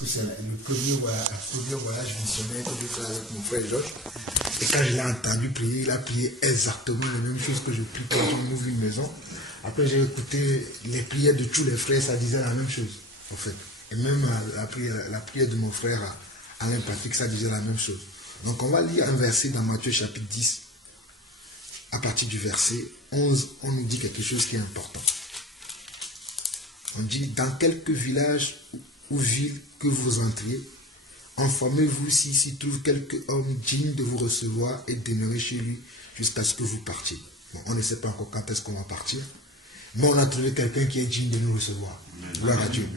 que c'est le premier voyage missionnaire que j'ai fait avec mon frère Georges. Et quand je l'ai entendu prier, il a prié exactement la même chose que je prie quand on ouvre une maison. Après, j'ai écouté les prières de tous les frères, ça disait la même chose, en fait. Et même la prière de mon frère Alain Patrick, ça disait la même chose. Donc, on va lire un verset dans Matthieu chapitre 10. À partir du verset 11, on nous dit quelque chose qui est important. On dit, dans quelque village ou ville que vous entriez, informez-vous s'y trouve quelque homme digne de vous recevoir et demeurer chez lui jusqu'à ce que vous partiez. Bon, on ne sait pas encore quand est-ce qu'on va partir, mais on a trouvé quelqu'un qui est digne de nous recevoir. Gloire à Dieu.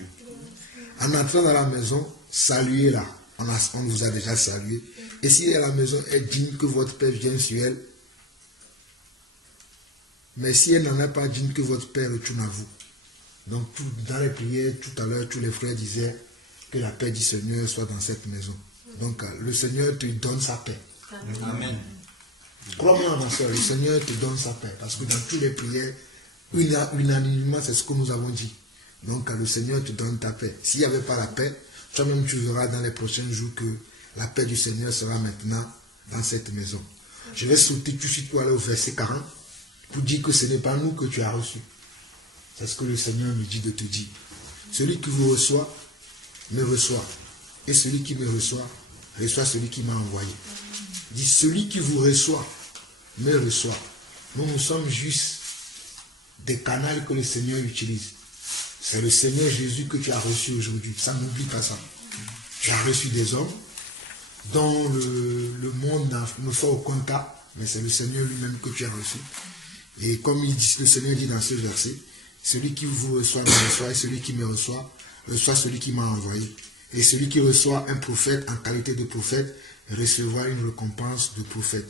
En entrant dans la maison, saluez-la. On vous a déjà salué. Et si la maison est digne que votre Père vienne sur elle, mais si elle n'en est pas digne, que votre Père retourne à vous. Donc, dans les prières, tout à l'heure, tous les frères disaient que la paix du Seigneur soit dans cette maison. Donc, le Seigneur te donne sa paix. Amen. Crois-moi, ma soeur, le Seigneur te donne sa paix. Parce que dans toutes les prières, unanimement, c'est ce que nous avons dit. Donc, le Seigneur te donne ta paix. S'il n'y avait pas la paix, toi-même, tu verras dans les prochains jours que la paix du Seigneur sera maintenant dans cette maison. Je vais sauter tout de suite pour aller au verset 40 pour dire que ce n'est pas nous que tu as reçu. C'est ce que le Seigneur me dit de te dire. Celui qui vous reçoit, me reçoit. Et celui qui me reçoit celui qui m'a envoyé. Il dit, celui qui vous reçoit, me reçoit. Nous sommes juste des canaux que le Seigneur utilise. C'est le Seigneur Jésus que tu as reçu aujourd'hui. Ça, n'oublie pas ça. Tu as reçu des hommes dont le monde ne fait aucun cas, mais c'est le Seigneur lui-même que tu as reçu. Et comme le Seigneur dit dans ce verset, celui qui vous reçoit me reçoit, et celui qui me reçoit celui qui m'a envoyé. Et celui qui reçoit un prophète en qualité de prophète recevra une récompense de prophète.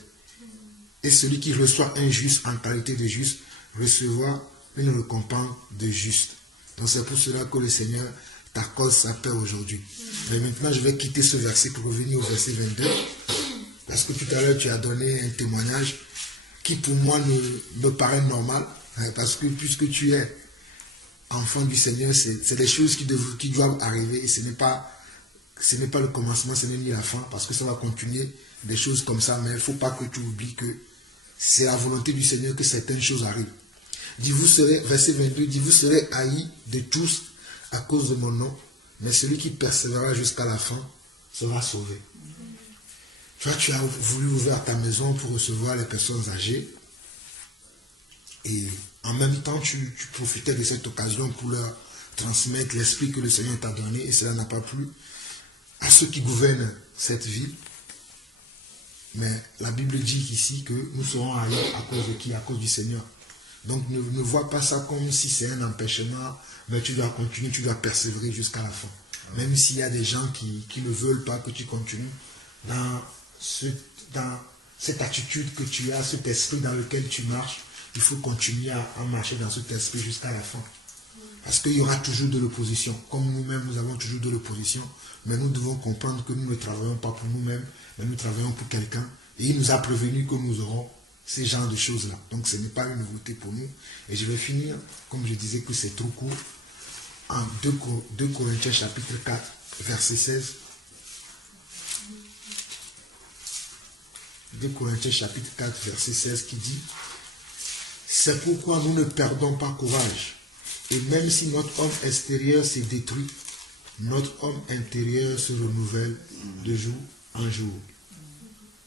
Et celui qui reçoit un juste en qualité de juste recevra une récompense de juste. Donc c'est pour cela que le Seigneur t'accorde sa paix aujourd'hui. Mais maintenant je vais quitter ce verset pour revenir au verset 22. Parce que tout à l'heure tu as donné un témoignage qui pour moi me paraît normal. Parce que puisque tu es enfant du Seigneur, c'est des choses qui doivent arriver. Et ce n'est pas le commencement, ce n'est ni la fin. Parce que ça va continuer des choses comme ça. Mais il ne faut pas que tu oublies que c'est la volonté du Seigneur que certaines choses arrivent. Dit, verset 22 dit, vous serez haïs de tous à cause de mon nom, mais celui qui persévérera jusqu'à la fin sera sauvé. Toi, tu as voulu ouvrir ta maison pour recevoir les personnes âgées et en même temps, tu profitais de cette occasion pour leur transmettre l'esprit que le Seigneur t'a donné et cela n'a pas plu à ceux qui gouvernent cette ville. Mais la Bible dit ici que nous serons haïs à cause de qui? À cause du Seigneur. Donc ne vois pas ça comme si c'est un empêchement, mais tu dois continuer, tu dois persévérer jusqu'à la fin. Même s'il y a des gens qui ne veulent pas que tu continues dans cette attitude que tu as, cet esprit dans lequel tu marches, il faut continuer à marcher dans cet esprit jusqu'à la fin. Parce qu'il y aura toujours de l'opposition. Comme nous-mêmes, nous avons toujours de l'opposition, mais nous devons comprendre que nous ne travaillons pas pour nous-mêmes, mais nous travaillons pour quelqu'un. Et il nous a prévenu que nous aurons ces genres de choses-là. Donc ce n'est pas une nouveauté pour nous. Et je vais finir, comme je disais que c'est trop court, en 2 Corinthiens chapitre 4, verset 16. 2 Corinthiens chapitre 4, verset 16 qui dit, c'est pourquoi nous ne perdons pas courage. Et même si notre homme extérieur s'est détruit, notre homme intérieur se renouvelle de jour en jour.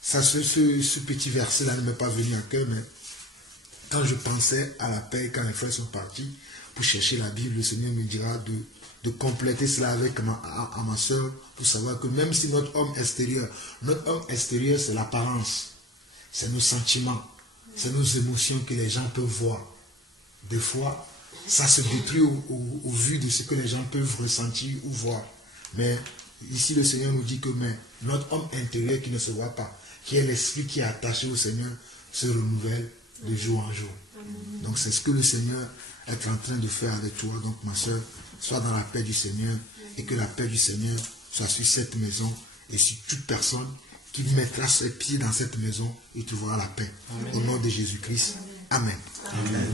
Ça, ce petit verset-là ne m'est pas venu à cœur, mais quand je pensais à la paix, quand les frères sont partis pour chercher la Bible, le Seigneur me dira de compléter cela avec ma soeur, pour savoir que même si notre homme extérieur c'est l'apparence, c'est nos sentiments, c'est nos émotions que les gens peuvent voir. Des fois, ça se détruit au vu de ce que les gens peuvent ressentir ou voir. Mais ici, le Seigneur nous dit que notre homme intérieur qui ne se voit pas, qui est l'esprit qui est attaché au Seigneur, se renouvelle de jour en jour. Donc c'est ce que le Seigneur est en train de faire avec toi. Donc ma soeur, sois dans la paix du Seigneur et que la paix du Seigneur soit sur cette maison et sur toute personne qui mettra ses pieds dans cette maison et trouvera la paix. Amen. Au nom de Jésus-Christ. Amen. Amen.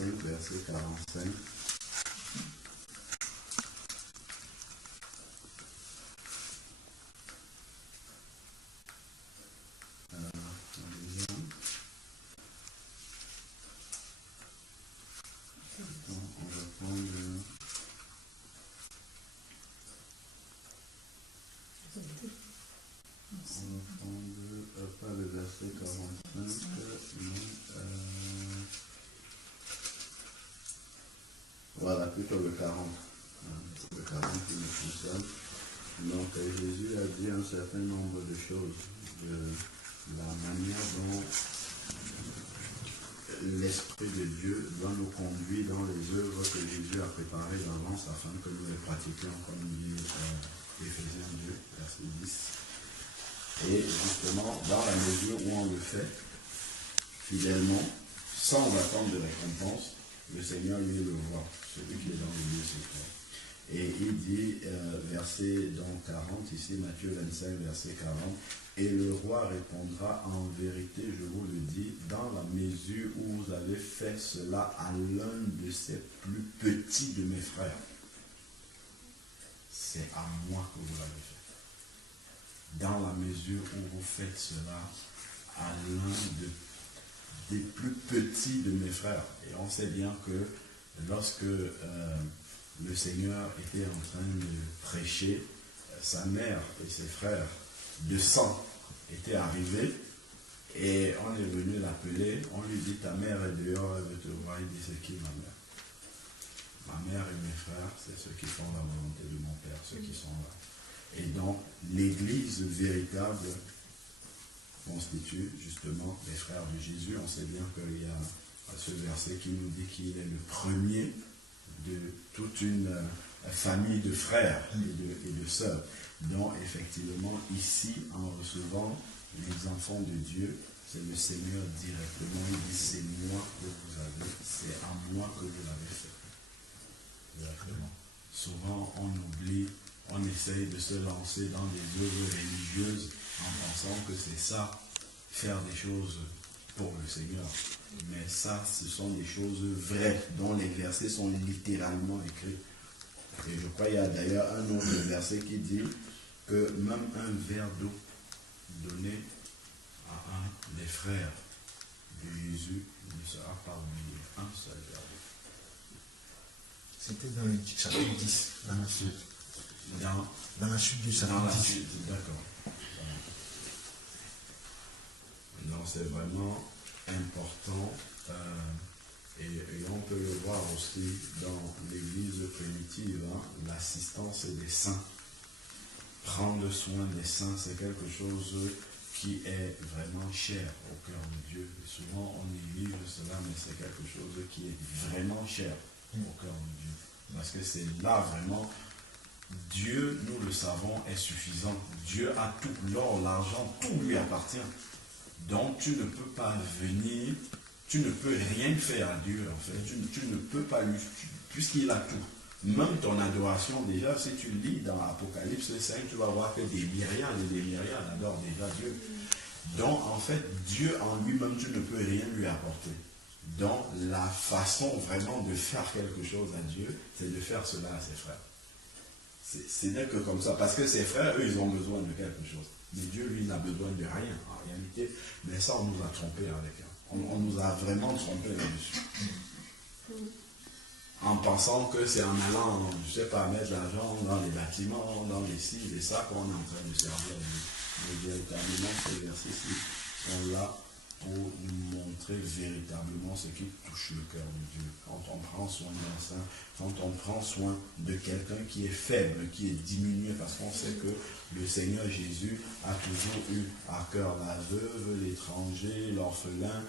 25, verset 45. Pas le verset 45, voilà, plutôt le 40. Le 40 qui nous concerne. Donc Jésus a dit un certain nombre de choses, de la manière dont l'Esprit de Dieu doit nous conduire dans les œuvres que Jésus a préparées d'avance afin que nous les pratiquions, comme dit Éphésiens 2, verset 10. Et justement, dans la mesure où on le fait fidèlement, sans attendre de récompense, le Seigneur lui le voit, celui qui est dans le lieu secret. Et il dit, verset 40, ici Matthieu 25, verset 40, et le roi répondra, en vérité, je vous le dis, dans la mesure où vous avez fait cela à l'un de ces plus petits de mes frères, c'est à moi que vous l'avez fait. Dans la mesure où vous faites cela à l'un des plus petits de mes frères. Et on sait bien que lorsque le Seigneur était en train de prêcher, sa mère et ses frères de sang étaient arrivés et on est venu l'appeler, on lui dit ta mère est dehors, elle veut te voir. Il dit c'est qui ma mère? Ma mère et mes frères, c'est ceux qui font la volonté de mon Père, ceux qui sont là. Et donc, l'Église véritable constitue justement les frères de Jésus. On sait bien qu'il y a ce verset qui nous dit qu'il est le premier de toute une famille de frères et de sœurs. Donc, effectivement, ici, en recevant les enfants de Dieu, c'est le Seigneur directement. Il dit, c'est moi que vous avez, c'est à moi que vous l'avez fait. Directement. Souvent, on oublie. On essaye de se lancer dans des œuvres religieuses en pensant que c'est ça, faire des choses pour le Seigneur. Mais ça, ce sont des choses vraies, dont les versets sont littéralement écrits. Et je crois qu'il y a d'ailleurs un autre verset qui dit que même un verre d'eau donné à un des frères de Jésus ne sera pas oublié. Un seul verre d'eau. C'était dans le chapitre 10, dans la suite. Dans la chute du chapitre 10. D'accord. Donc c'est vraiment important et on peut le voir aussi dans l'église primitive, l'assistance des saints. Prendre soin des saints, c'est quelque chose qui est vraiment cher au cœur de Dieu. Et souvent on néglige cela, mais c'est quelque chose qui est vraiment cher au cœur de Dieu. Parce que c'est là vraiment... Dieu, nous le savons, est suffisant. Dieu a tout, l'or, l'argent, tout lui appartient. Donc tu ne peux pas venir, tu ne peux rien faire à Dieu en fait. Tu ne peux pas lui, puisqu'il a tout. Même ton adoration déjà, si tu lis dans Apocalypse 5, tu vas voir que des myriades et des myriades adorent déjà Dieu. Donc en fait, Dieu en lui-même, tu ne peux rien lui apporter. Donc la façon vraiment de faire quelque chose à Dieu, c'est de faire cela à ses frères. C'est n'est que comme ça, parce que ses frères, eux, ils ont besoin de quelque chose. Mais Dieu, lui, n'a besoin de rien, en réalité. Mais ça, on nous a trompés avec eux. On nous a vraiment trompés là-dessus. En pensant que c'est en allant, je ne sais pas, mettre l'argent dans les bâtiments, dans les ci, et ça qu'on est en train de servir Dieu. Mais véritablement, ces versets-ci sont là pour nous montrer véritablement ce qui touche le cœur de Dieu. Quand on prend soin d'un saint, quand on prend soin de quelqu'un qui est faible, qui est diminué, parce qu'on sait que le Seigneur Jésus a toujours eu à cœur la veuve, l'étranger, l'orphelin,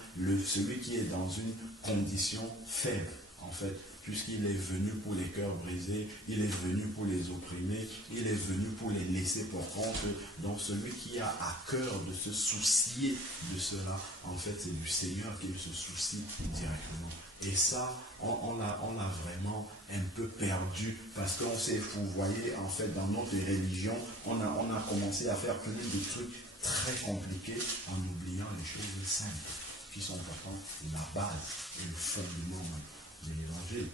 celui qui est dans une condition faible, en fait. Puisqu'il est venu pour les cœurs brisés, il est venu pour les opprimer, il est venu pour les laisser pour compte. Donc celui qui a à cœur de se soucier de cela, en fait c'est du Seigneur qu'il se soucie directement. Et ça, on l'a vraiment un peu perdu, parce qu'on s'est fouvoyé, en fait, dans notre religion, on a commencé à faire plein de trucs très compliqués en oubliant les choses simples, qui sont pourtant la base et le fondement même. de l'évangile.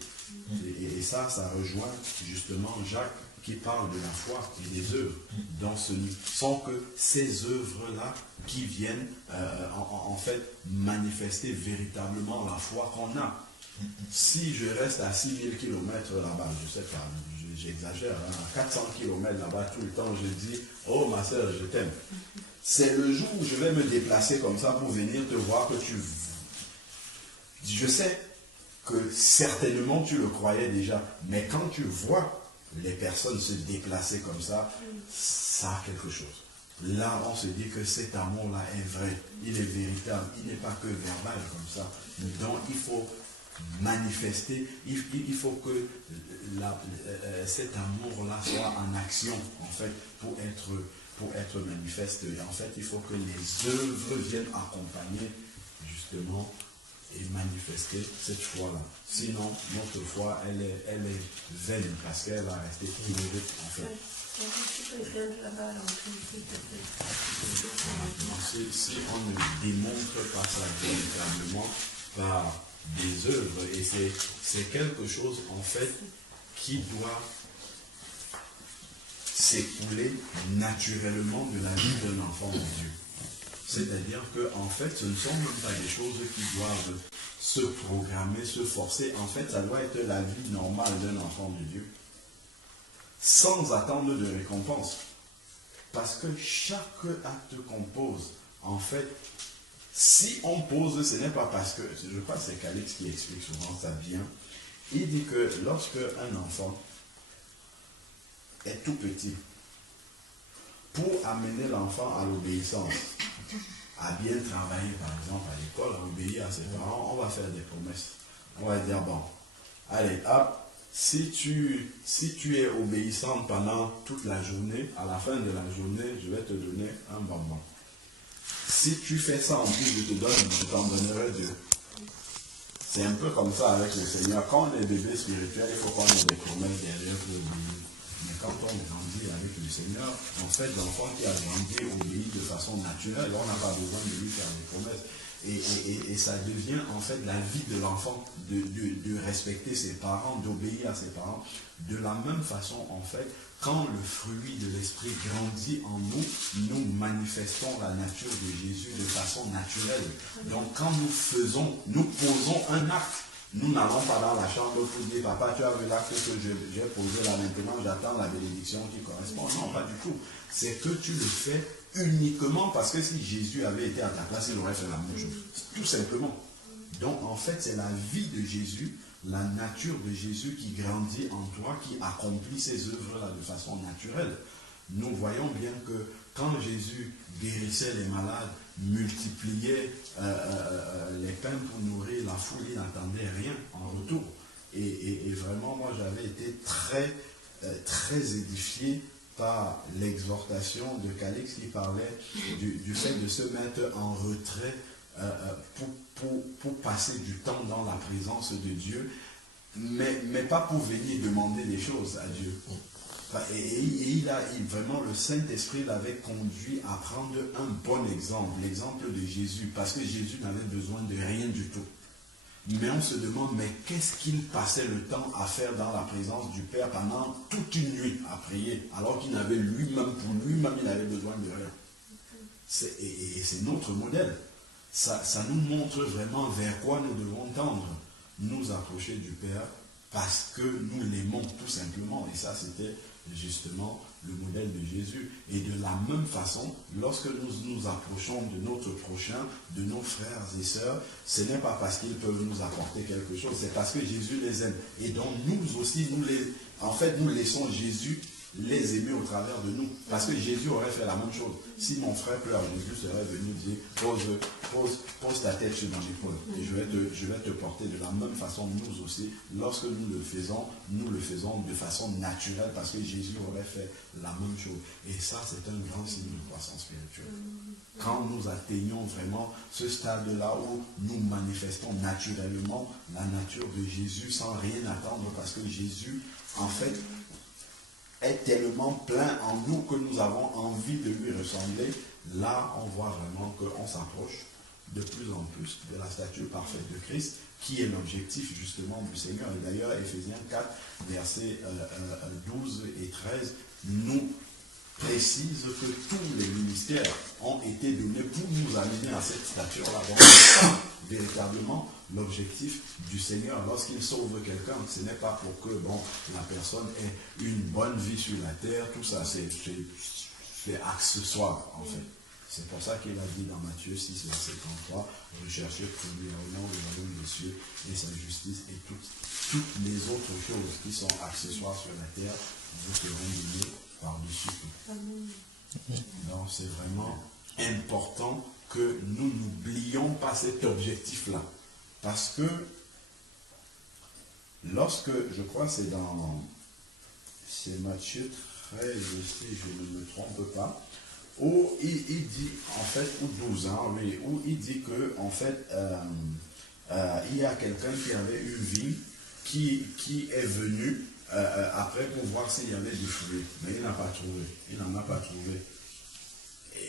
Et ça rejoint justement Jacques qui parle de la foi et des œuvres dans ce livre. Sans que ces œuvres-là qui viennent en fait manifester véritablement la foi qu'on a. Si je reste à 6000 km là-bas, je sais pas, j'exagère, à 400 km là-bas tout le temps, je dis, oh ma soeur, je t'aime. C'est le jour où je vais me déplacer comme ça pour venir te voir que tu... Je sais que certainement tu le croyais déjà, mais quand tu vois les personnes se déplacer comme ça, ça a quelque chose. Là, on se dit que cet amour-là est vrai, il est véritable, il n'est pas que verbal comme ça. Donc, il faut manifester, il faut que cet amour-là soit en action, en fait, pour être manifeste. Et en fait, il faut que les œuvres viennent accompagner, justement, et manifester cette foi-là. Sinon, notre foi, elle est vaine, parce qu'elle va rester théorique, en fait. Si on ne démontre pas ça véritablement par des œuvres, et c'est quelque chose, en fait, qui doit s'écouler naturellement de la vie d'un enfant de Dieu. C'est-à-dire que, en fait, ce ne sont même pas des choses qui doivent se programmer, se forcer. En fait, ça doit être la vie normale d'un enfant de Dieu, sans attendre de récompense. Parce que chaque acte qu'on pose, en fait, si on pose, ce n'est pas parce que, je crois que c'est Calix qui explique souvent ça bien, il dit que lorsque un enfant est tout petit, pour amener l'enfant à l'obéissance, à bien travailler par exemple à l'école, à obéir à ses parents, on va faire des promesses. On va dire, bon, allez, hop, si tu es obéissante pendant toute la journée, à la fin de la journée, je vais te donner un bonbon. Si tu fais ça en plus, je t'en donnerai deux. C'est un peu comme ça avec le Seigneur. Quand on est bébé spirituel, il faut qu'on ait des promesses derrière pour obéir. Mais quand on grandit avec le Seigneur, en fait, l'enfant qui a grandi obéit de façon naturelle. On n'a pas besoin de lui faire des promesses. Et ça devient en fait la vie de l'enfant de respecter ses parents, d'obéir à ses parents. De la même façon, en fait, quand le fruit de l'esprit grandit en nous, nous manifestons la nature de Jésus de façon naturelle. Donc quand nous posons un acte, nous n'allons pas dans la chambre pour dire, papa, tu as vu l'acte que j'ai posé là maintenant, j'attends la bénédiction qui correspond. Non, pas du tout. C'est que tu le fais uniquement parce que si Jésus avait été à ta place, il aurait fait la même chose. Tout simplement. Donc en fait, c'est la vie de Jésus, la nature de Jésus qui grandit en toi, qui accomplit ces œuvres-là de façon naturelle. Nous voyons bien que quand Jésus guérissait les malades, multipliait les pains pour nourrir la foule, il n'attendait rien en retour. Et vraiment, moi, j'avais été très, très édifié par l'exhortation de Calix qui parlait du fait de se mettre en retrait pour passer du temps dans la présence de Dieu, mais pas pour venir demander des choses à Dieu. Et vraiment, le Saint-Esprit l'avait conduit à prendre un bon exemple, l'exemple de Jésus, parce que Jésus n'avait besoin de rien du tout. Mais on se demande, mais qu'est-ce qu'il passait le temps à faire dans la présence du Père pendant toute une nuit à prier, alors qu'il n'avait lui-même, pour lui-même, il n'avait besoin de rien. Et c'est notre modèle. Ça nous montre vraiment vers quoi nous devons tendre, nous approcher du Père, parce que nous l'aimons tout simplement. Et ça, c'était justement le modèle de Jésus. Et de la même façon, lorsque nous nous approchons de notre prochain, de nos frères et sœurs, ce n'est pas parce qu'ils peuvent nous apporter quelque chose, c'est parce que Jésus les aime. Et donc nous aussi, nous laissons Jésus les aimer au travers de nous. Parce que Jésus aurait fait la même chose. Si mon frère pleure, Jésus serait venu dire, pose ta tête sur mon épaule et je vais te porter. De la même façon, nous aussi, lorsque nous le faisons de façon naturelle parce que Jésus aurait fait la même chose. Et ça, c'est un grand signe de croissance spirituelle. Quand nous atteignons vraiment ce stade-là où nous manifestons naturellement la nature de Jésus sans rien attendre parce que Jésus, en fait, est tellement plein en nous que nous avons envie de lui ressembler, là on voit vraiment qu'on s'approche de plus en plus de la stature parfaite de Christ, qui est l'objectif justement du Seigneur. Et d'ailleurs, Éphésiens 4, versets 12 et 13, nous précise que tous les ministères ont été donnés pour nous amener à cette stature-là. Donc, c'est véritablement l'objectif du Seigneur. Lorsqu'il sauve quelqu'un, ce n'est pas pour que la personne ait une bonne vie sur la terre, tout ça, c'est accessoire en fait. C'est pour ça qu'il a dit dans Matthieu 6, verset 33, recherchez premièrement le royaume des cieux et sa justice, et toutes les autres choses qui sont accessoires sur la terre vous seront données par-dessus tout. Donc c'est vraiment important que nous n'oublions pas cet objectif-là. Parce que lorsque, je crois que c'est Matthieu 13, si je ne me trompe pas, où il dit, en fait, ou 12 ans, oui, où il dit que, en fait, il y a quelqu'un qui avait une vie qui est venu après pour voir s'il y avait du fruit, mais il n'a pas trouvé, il n'en a pas trouvé.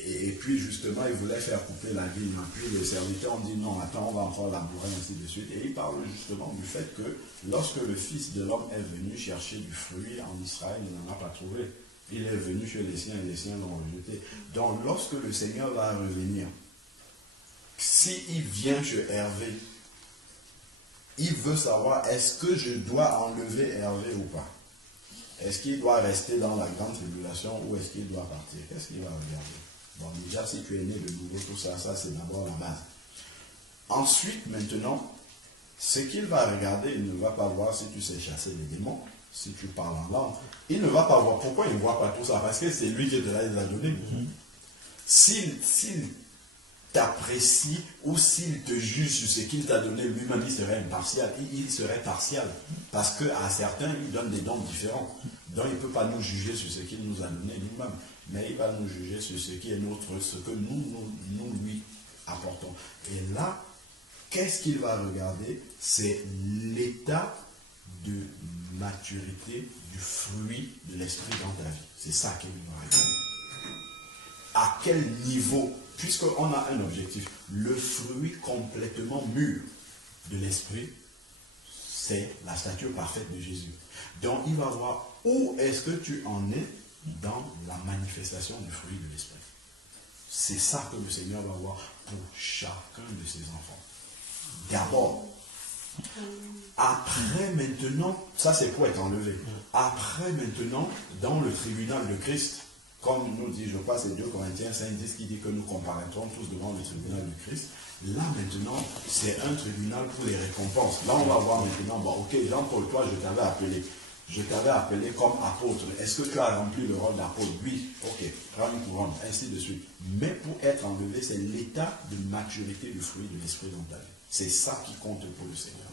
Et puis justement, il voulait faire couper la vigne. Puis les serviteurs ont dit non, attends, on va encore labourer, ainsi de suite. Et il parle justement du fait que lorsque le Fils de l'homme est venu chercher du fruit en Israël, il n'en a pas trouvé. Il est venu chez les siens et les siens l'ont rejeté. Donc lorsque le Seigneur va revenir, s'il vient chez Hervé, il veut savoir est-ce que je dois enlever Hervé ou pas? Est-ce qu'il doit rester dans la grande tribulation ou est-ce qu'il doit partir? Qu'est-ce qu'il va regarder? Bon, déjà, si tu es né de nouveau, tout ça, c'est d'abord la base. Ensuite, maintenant, ce qu'il va regarder, il ne va pas voir si tu sais chasser les démons, si tu parles en langue. Il ne va pas voir. Pourquoi il ne voit pas tout ça? Parce que c'est lui qui te l'a donné. S'il t'apprécie ou s'il te juge sur ce qu'il t'a donné, lui-même, il serait impartial. Il serait partial. Parce qu'à certains, il donne des dons différents. Donc, il ne peut pas nous juger sur ce qu'il nous a donné lui-même. Mais il va nous juger sur ce qui est notre, ce que nous lui apportons. Et là, qu'est-ce qu'il va regarder? C'est l'état de maturité du fruit de l'esprit dans ta vie. C'est ça qu'il va regarder. À quel niveau, puisqu'on a un objectif, le fruit complètement mûr de l'esprit, c'est la stature parfaite de Jésus. Donc il va voir où est-ce que tu en es dans la manifestation du fruit de l'esprit. C'est ça que le Seigneur va voir pour chacun de ses enfants. D'abord. Après maintenant, ça c'est pour être enlevé. Après maintenant, dans le tribunal de Christ, comme nous dit, je crois, c'est 2 Corinthiens 5:10 qui dit que nous comparaîtrons tous devant le tribunal de Christ. Là maintenant, c'est un tribunal pour les récompenses. Là on va voir maintenant, bon ok, Jean-Paul, toi je t'avais appelé. Je t'avais appelé comme apôtre. Est-ce que tu as rempli le rôle d'apôtre? Oui. Ok. Prends une couronne, ainsi de suite. Mais pour être enlevé, c'est l'état de maturité du fruit de l'esprit dans ta vie. C'est ça qui compte pour le Seigneur.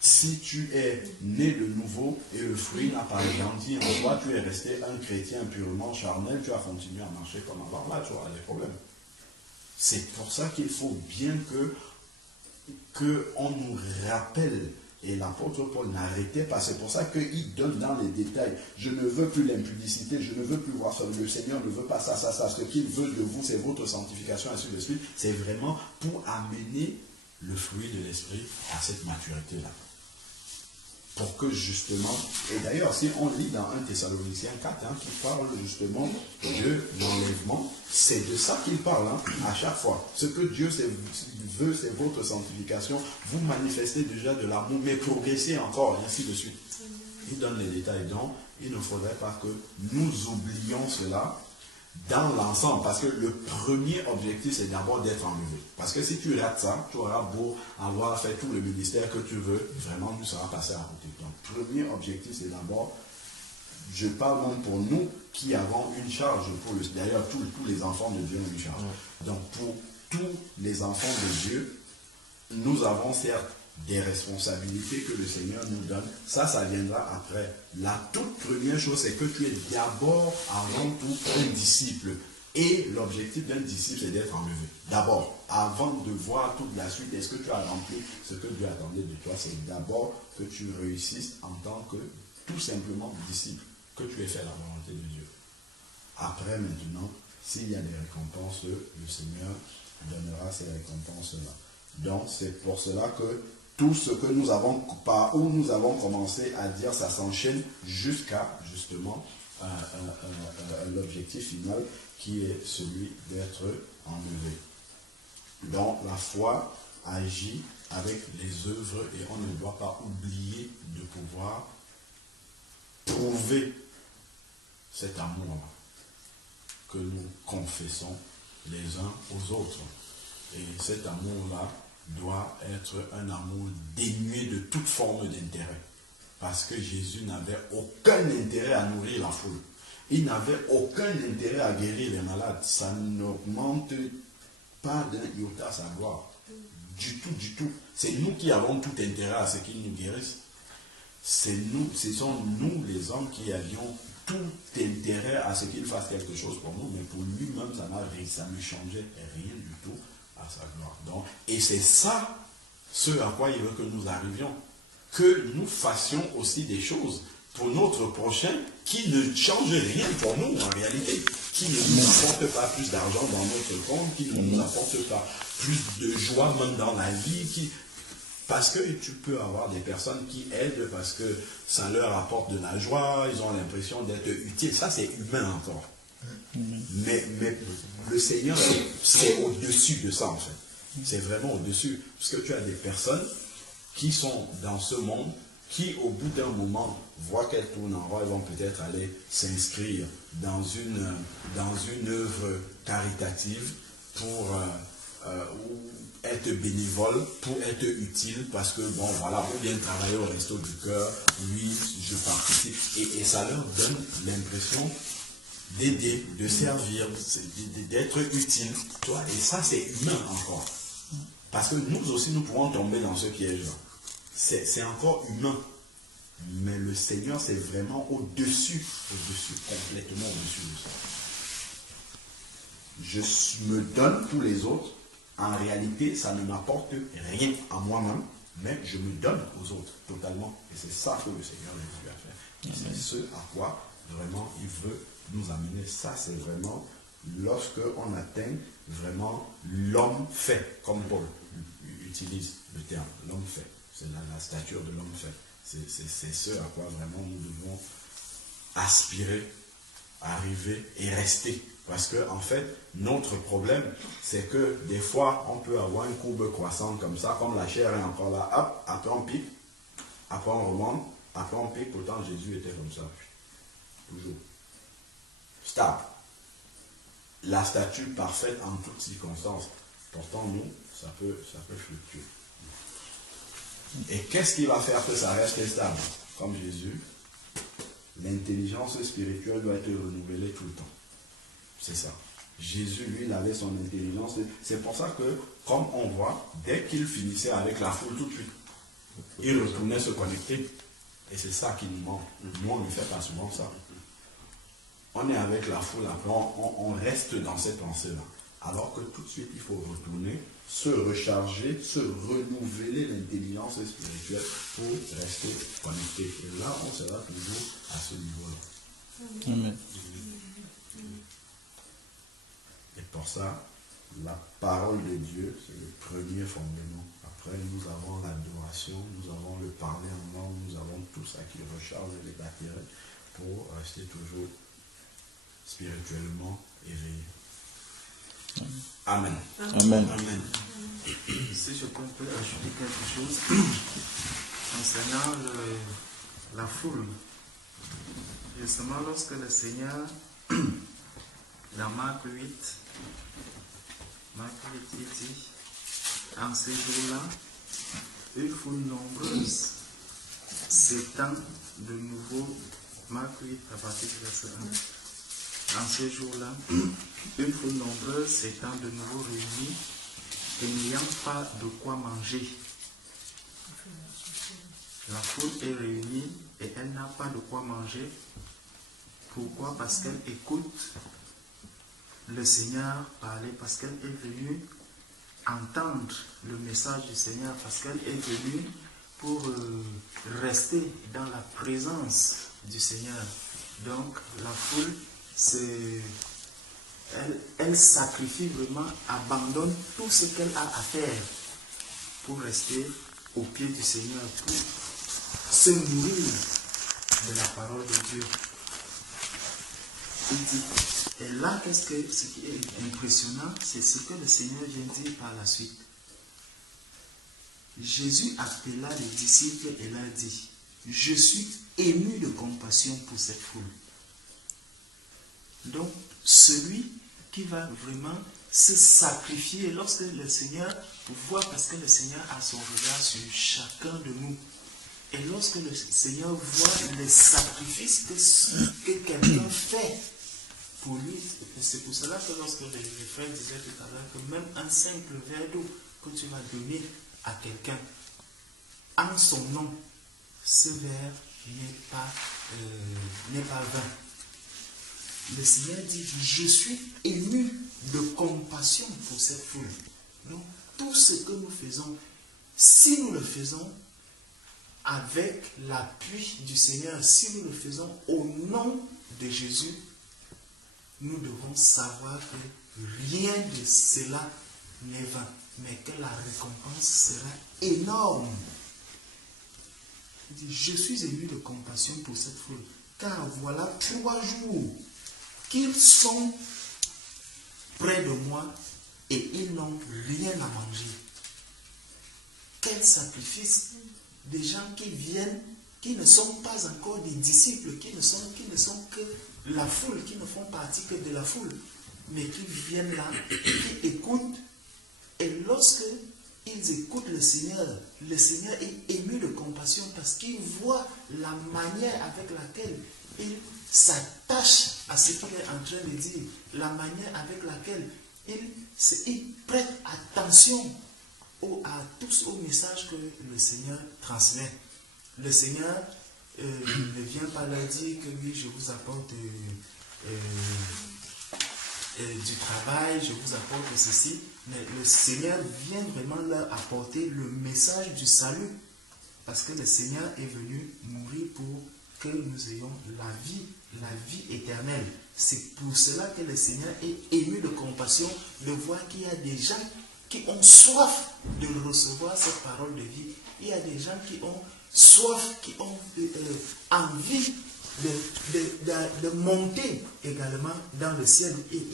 Si tu es né de nouveau et le fruit n'a pas grandi en toi, tu es resté un chrétien purement charnel, tu as continué à marcher comme avant, là tu auras des problèmes. C'est pour ça qu'il faut bien que on nous rappelle. Et l'apôtre Paul n'arrêtait pas. C'est pour ça qu'il donne dans les détails. Je ne veux plus l'impudicité, je ne veux plus voir ça. Le Seigneur ne veut pas ça, ça, ça. Ce qu'il veut de vous, c'est votre sanctification, ainsi de suite. C'est vraiment pour amener le fruit de l'esprit à cette maturité-là. Pour que justement, et d'ailleurs, si on lit dans 1 Thessaloniciens 4, qui parle justement de l'enlèvement, c'est de ça qu'il parle à chaque fois. Ce que Dieu veut, c'est votre sanctification. Vous manifestez déjà de l'amour, mais progressez encore, et ainsi de suite. Il donne les détails, donc il ne faudrait pas que nous oublions cela dans l'ensemble, parce que le premier objectif, c'est d'abord d'être enlevé. Parce que si tu rates ça, tu auras beau avoir fait tout le ministère que tu veux, vraiment, tu seras passé à côté. Donc, le premier objectif, c'est d'abord, je parle même pour nous qui avons une charge, d'ailleurs, tous les enfants de Dieu ont une charge. Donc, pour tous les enfants de Dieu, nous avons certes des responsabilités que le Seigneur nous donne. Ça viendra après. La toute première chose, c'est que tu es d'abord, avant tout, un disciple. Et l'objectif d'un disciple, c'est d'être enlevé. D'abord, avant de voir toute la suite, est-ce que tu as rempli ce que Dieu attendait de toi? C'est d'abord que tu réussisses en tant que, tout simplement, disciple, que tu aies fait la volonté de Dieu. Après, maintenant, s'il y a des récompenses, le Seigneur donnera ces récompenses-là. Donc, c'est pour cela que tout ce que nous avons, par où nous avons commencé à dire, ça s'enchaîne jusqu'à, justement, l'objectif final qui est celui d'être enlevé. Donc, la foi agit avec les œuvres et on ne doit pas oublier de pouvoir prouver cet amour que nous confessons les uns aux autres. Et cet amour-là doit être un amour dénué de toute forme d'intérêt. Parce que Jésus n'avait aucun intérêt à nourrir la foule. Il n'avait aucun intérêt à guérir les malades. Ça n'augmente pas d'un iota sa gloire. Du tout, du tout. C'est nous qui avons tout intérêt à ce qu'il nous guérisse. C'est nous, ce sont nous les hommes qui avions tout intérêt à ce qu'il fasse quelque chose pour nous, mais pour lui-même, ça ne changeait rien du tout à sa gloire. Donc, et c'est ça, ce à quoi il veut que nous arrivions, que nous fassions aussi des choses pour notre prochain qui ne change rien pour nous en réalité, qui ne nous apporte pas plus d'argent dans notre compte, qui ne nous apporte pas plus de joie même dans la vie, parce que tu peux avoir des personnes qui aident parce que ça leur apporte de la joie, ils ont l'impression d'être utiles. Ça, c'est humain encore. Mais le Seigneur, c'est au-dessus de ça, en fait. C'est vraiment au-dessus. Parce que tu as des personnes qui sont dans ce monde, qui, au bout d'un moment, voient qu'elles tournent en rond, elles vont peut-être aller s'inscrire dans une œuvre caritative pour être bénévole, pour être utile, parce que, bon, voilà, ou bien travailler au resto du cœur, oui, je participe, et ça leur donne l'impression d'aider, de servir, d'être utile, toi, et ça, c'est humain encore. Parce que nous aussi, nous pouvons tomber dans ce piège-là. C'est encore humain. Mais le Seigneur, c'est vraiment au-dessus, complètement au-dessus de ça. Je me donne pour les autres. En réalité, ça ne m'apporte rien à moi-même, mais je me donne aux autres totalement. Et c'est ça que le Seigneur Jésus a fait. C'est ce à quoi vraiment il veut nous amener. Ça, c'est vraiment lorsque on atteint vraiment l'homme fait, comme Paul utilise le terme, l'homme fait. C'est la stature de l'homme fait. C'est ce à quoi vraiment nous devons aspirer, arriver et rester. Parce que, en fait, notre problème, c'est que des fois, on peut avoir une courbe croissante comme ça, comme la chair est encore là, hop, après on pique, après on remonte, après on pique, pourtant Jésus était comme ça. Toujours. Stable. La statue parfaite en toutes circonstances. Pourtant, nous, ça peut fluctuer. Et qu'est-ce qui va faire que ça reste stable? Comme Jésus, l'intelligence spirituelle doit être renouvelée tout le temps. C'est ça. Jésus, lui, il avait son intelligence. C'est pour ça que, comme on voit, dès qu'il finissait avec la foule tout de suite, il retournait se connecter. Et c'est ça qui nous manque. Nous, on ne fait pas souvent ça. On est avec la foule, après on reste dans cette pensée-là. Alors que tout de suite, il faut retourner, se recharger, se renouveler l'intelligence spirituelle pour rester connecté. Et là, on sera toujours à ce niveau-là. Amen. Et pour ça, la parole de Dieu, c'est le premier fondement. Après, nous avons l'adoration, nous avons le parler en langue, nous avons tout ça qui recharge les batteries pour rester toujours spirituellement éveillé. Amen. Amen. Amen. Si je peux ajouter quelque chose concernant la foule. Justement, lorsque le Seigneur, dans Marc 8, il dit, en ces jours-là, une foule nombreuse s'étend de nouveau, Marc 8 à partir du verset 1. En ces jours-là, une foule nombreuse s'étant de nouveau réunie et n'ayant pas de quoi manger. La foule est réunie et elle n'a pas de quoi manger. Pourquoi? Parce qu'elle écoute le Seigneur parler, parce qu'elle est venue entendre le message du Seigneur, parce qu'elle est venue pour rester dans la présence du Seigneur. Donc la foule, c'est elle sacrifie vraiment, abandonne tout ce qu'elle a à faire pour rester au pied du Seigneur, pour se nourrir de la parole de Dieu. Il dit, et là, ce qui est impressionnant, c'est ce que le Seigneur vient dire par la suite. Jésus appela les disciples et leur dit, je suis ému de compassion pour cette foule. Donc, celui qui va vraiment se sacrifier lorsque le Seigneur voit, parce que le Seigneur a son regard sur chacun de nous. Et lorsque le Seigneur voit les sacrifices que quelqu'un fait pour lui, c'est pour cela que lorsque les frères disaient tout à l'heure que même un simple verre d'eau que tu vas donner à quelqu'un, en son nom, ce verre n'est pas vain. Le Seigneur dit, je suis ému de compassion pour cette foule. Donc, tout ce que nous faisons, si nous le faisons avec l'appui du Seigneur, si nous le faisons au nom de Jésus, nous devons savoir que rien de cela n'est vain, mais que la récompense sera énorme. Il dit, je suis ému de compassion pour cette foule, car voilà 3 jours qu'ils sont près de moi et ils n'ont rien à manger. Quel sacrifice! Des gens qui viennent, qui ne sont pas encore des disciples, qui ne sont que la foule, qui ne font partie que de la foule, mais qui viennent là, qui écoutent. Et lorsque ils écoutent le Seigneur est ému de compassion parce qu'il voit la manière avec laquelle il s'attache à ce qu'il est en train de dire, la manière avec laquelle il prête attention à tous au message que le Seigneur transmet. Le Seigneur ne vient pas leur dire que oui, je vous apporte du travail, je vous apporte ceci, mais le Seigneur vient vraiment leur apporter le message du salut, parce que le Seigneur est venu mourir pour que nous ayons la vie éternelle. C'est pour cela que le Seigneur est ému de compassion de voir qu'il y a des gens qui ont soif de recevoir cette parole de vie. Il y a des gens qui ont soif, qui ont envie de monter également dans le ciel. Et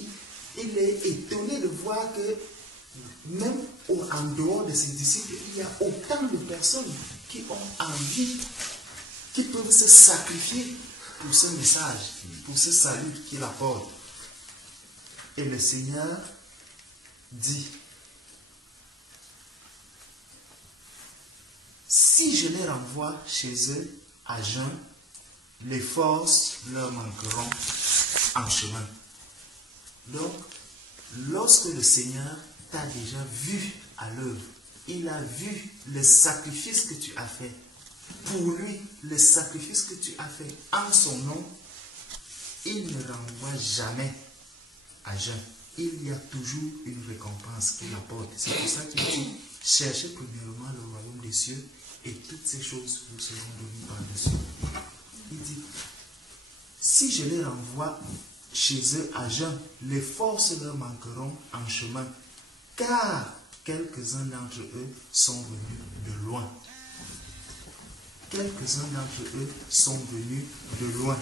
il est étonné de voir que même en dehors de ses disciples, il y a autant de personnes qui ont envie, qui peuvent se sacrifier pour ce message, pour ce salut qu'il apporte. Et le Seigneur dit, si je les renvoie chez eux à jeun, les forces leur manqueront en chemin. Donc, lorsque le Seigneur t'a déjà vu à l'œuvre, il a vu le sacrifice que tu as fait. Pour lui, le sacrifice que tu as fait en son nom, il ne renvoie jamais à jeun. Il y a toujours une récompense qu'il apporte. C'est pour ça qu'il dit, cherchez premièrement le royaume des cieux et toutes ces choses vous seront données par-dessus. Il dit, si je les renvoie chez eux à jeun, les forces leur manqueront en chemin, car quelques-uns d'entre eux sont venus de loin. Quelques-uns d'entre eux sont venus de loin.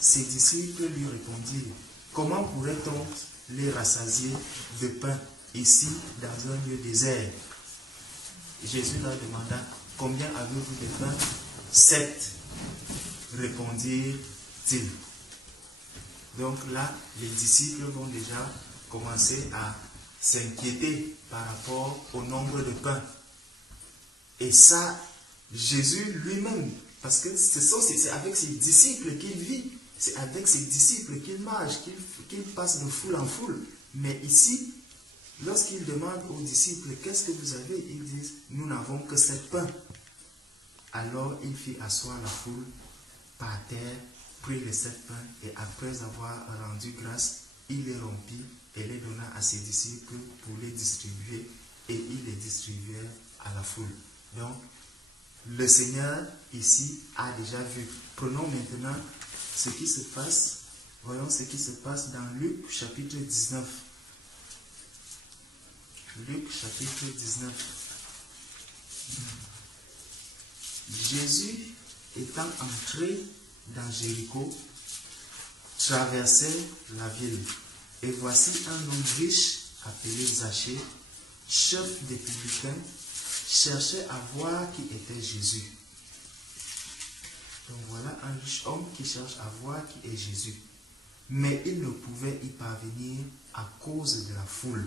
Ses disciples lui répondirent, comment pourrait-on les rassasier de pain ici dans un lieu désert? Jésus leur demanda, combien avez-vous de pain? 7, répondirent-ils. Donc là, les disciples vont déjà commencer à s'inquiéter par rapport au nombre de pains. Et ça, Jésus lui-même, parce que c'est avec ses disciples qu'il vit, c'est avec ses disciples qu'il marche, qu'il passe de foule en foule. Mais ici, lorsqu'il demande aux disciples, qu'est-ce que vous avez? Ils disent, nous n'avons que 7 pains. Alors il fit asseoir la foule par terre, prit les 7 pains, et après avoir rendu grâce, il les rompit et les donna à ses disciples pour les distribuer, et ils les distribuèrent à la foule. Donc, le Seigneur ici a déjà vu. Prenons maintenant ce qui se passe Voyons ce qui se passe dans Luc chapitre 19. Luc chapitre 19. Jésus étant entré dans Jéricho, traversait la ville. Et voici un homme riche appelé Zachée, chef des publicains, cherchait à voir qui était Jésus. Donc voilà un riche homme qui cherche à voir qui est Jésus. Mais il ne pouvait y parvenir à cause de la foule,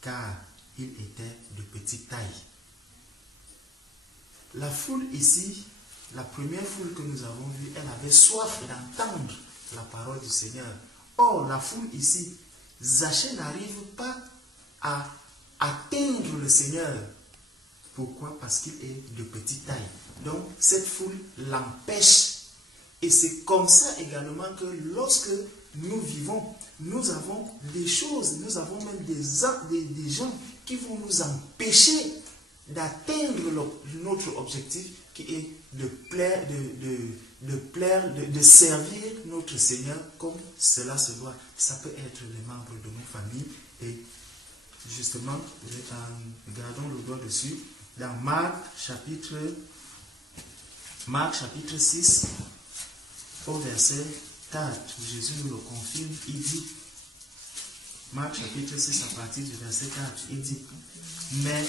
car il était de petite taille. La foule ici, la première foule que nous avons vue, elle avait soif d'entendre la parole du Seigneur. Or, la foule ici, Zachée n'arrive pas à atteindre le Seigneur. Pourquoi? Parce qu'il est de petite taille. Donc, cette foule l'empêche. Et c'est comme ça également que lorsque nous vivons, nous avons des choses, nous avons même des gens qui vont nous empêcher d'atteindre notre objectif qui est de servir notre Seigneur comme cela se doit. Ça peut être les membres de nos familles. Et justement, gardons le doigt dessus. Dans Marc chapitre 6, au verset 4, Jésus nous le confirme, il dit, Marc chapitre 6 à partir du verset 4, il dit, mais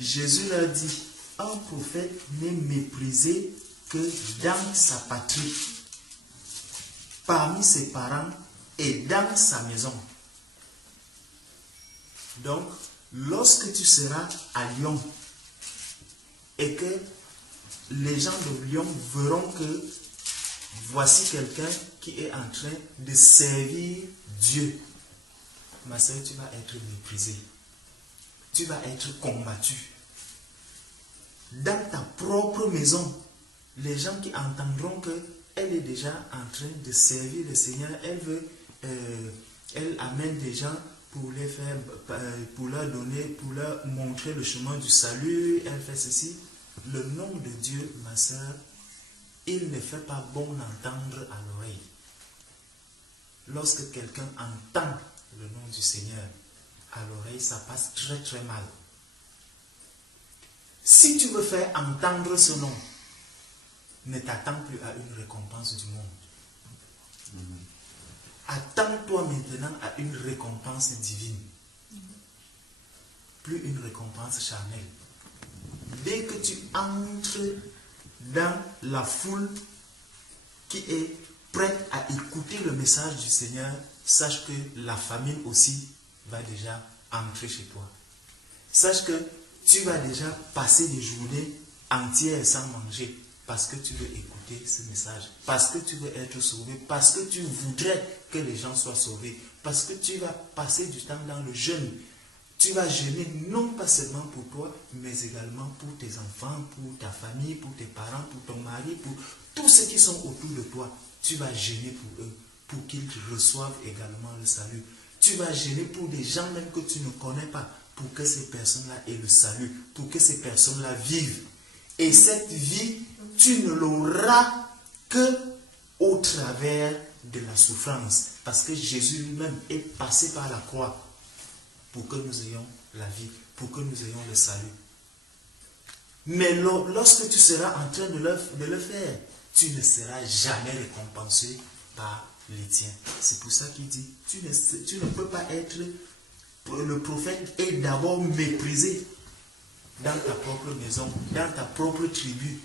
Jésus leur dit, un prophète n'est méprisé que dans sa patrie, parmi ses parents et dans sa maison. Donc, lorsque tu seras à Lyon et que les gens de Lyon verront que voici quelqu'un qui est en train de servir Dieu, ma soeur, tu vas être méprisé. Tu vas être combattu. Dans ta propre maison, les gens qui entendront qu'elle est déjà en train de servir le Seigneur, elle amène des gens pour les faire, pour leur donner, pour leur montrer le chemin du salut, elle fait ceci. Le nom de Dieu, ma soeur, il ne fait pas bon entendre à l'oreille. Lorsque quelqu'un entend le nom du Seigneur à l'oreille, ça passe très très mal. Si tu veux faire entendre ce nom, ne t'attends plus à une récompense du monde. Attends-toi maintenant à une récompense divine. Plus une récompense charnelle. Dès que tu entres dans la foule qui est prête à écouter le message du Seigneur, sache que la famine aussi va déjà entrer chez toi. Sache que tu vas déjà passer des journées entières sans manger parce que tu veux écouter ce message, parce que tu veux être sauvé, parce que tu voudrais que les gens soient sauvés, parce que tu vas passer du temps dans le jeûne. Tu vas jeûner non pas seulement pour toi, mais également pour tes enfants, pour ta famille, pour tes parents, pour ton mari, pour tous ceux qui sont autour de toi. Tu vas jeûner pour eux, pour qu'ils reçoivent également le salut. Tu vas jeûner pour des gens même que tu ne connais pas, pour que ces personnes-là aient le salut, pour que ces personnes-là vivent. Et cette vie, tu ne l'auras que au travers de la souffrance. Parce que Jésus lui-même est passé par la croix pour que nous ayons la vie, pour que nous ayons le salut. Mais lorsque tu seras en train de le faire, tu ne seras jamais récompensé par les tiens. C'est pour ça qu'il dit, tu ne peux pas être, le prophète est d'abord méprisé dans ta propre maison, dans ta propre tribu.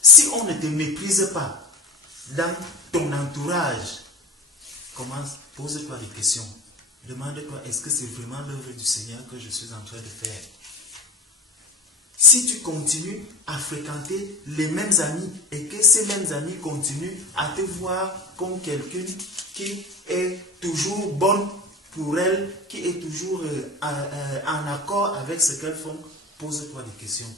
Si on ne te méprise pas dans ton entourage, pose-toi des questions. Demande-toi, est-ce que c'est vraiment l'œuvre du Seigneur que je suis en train de faire? Si tu continues à fréquenter les mêmes amis et que ces mêmes amis continuent à te voir comme quelqu'un qui est toujours bonne pour elles, qui est toujours en accord avec ce qu'elles font, pose-toi des questions.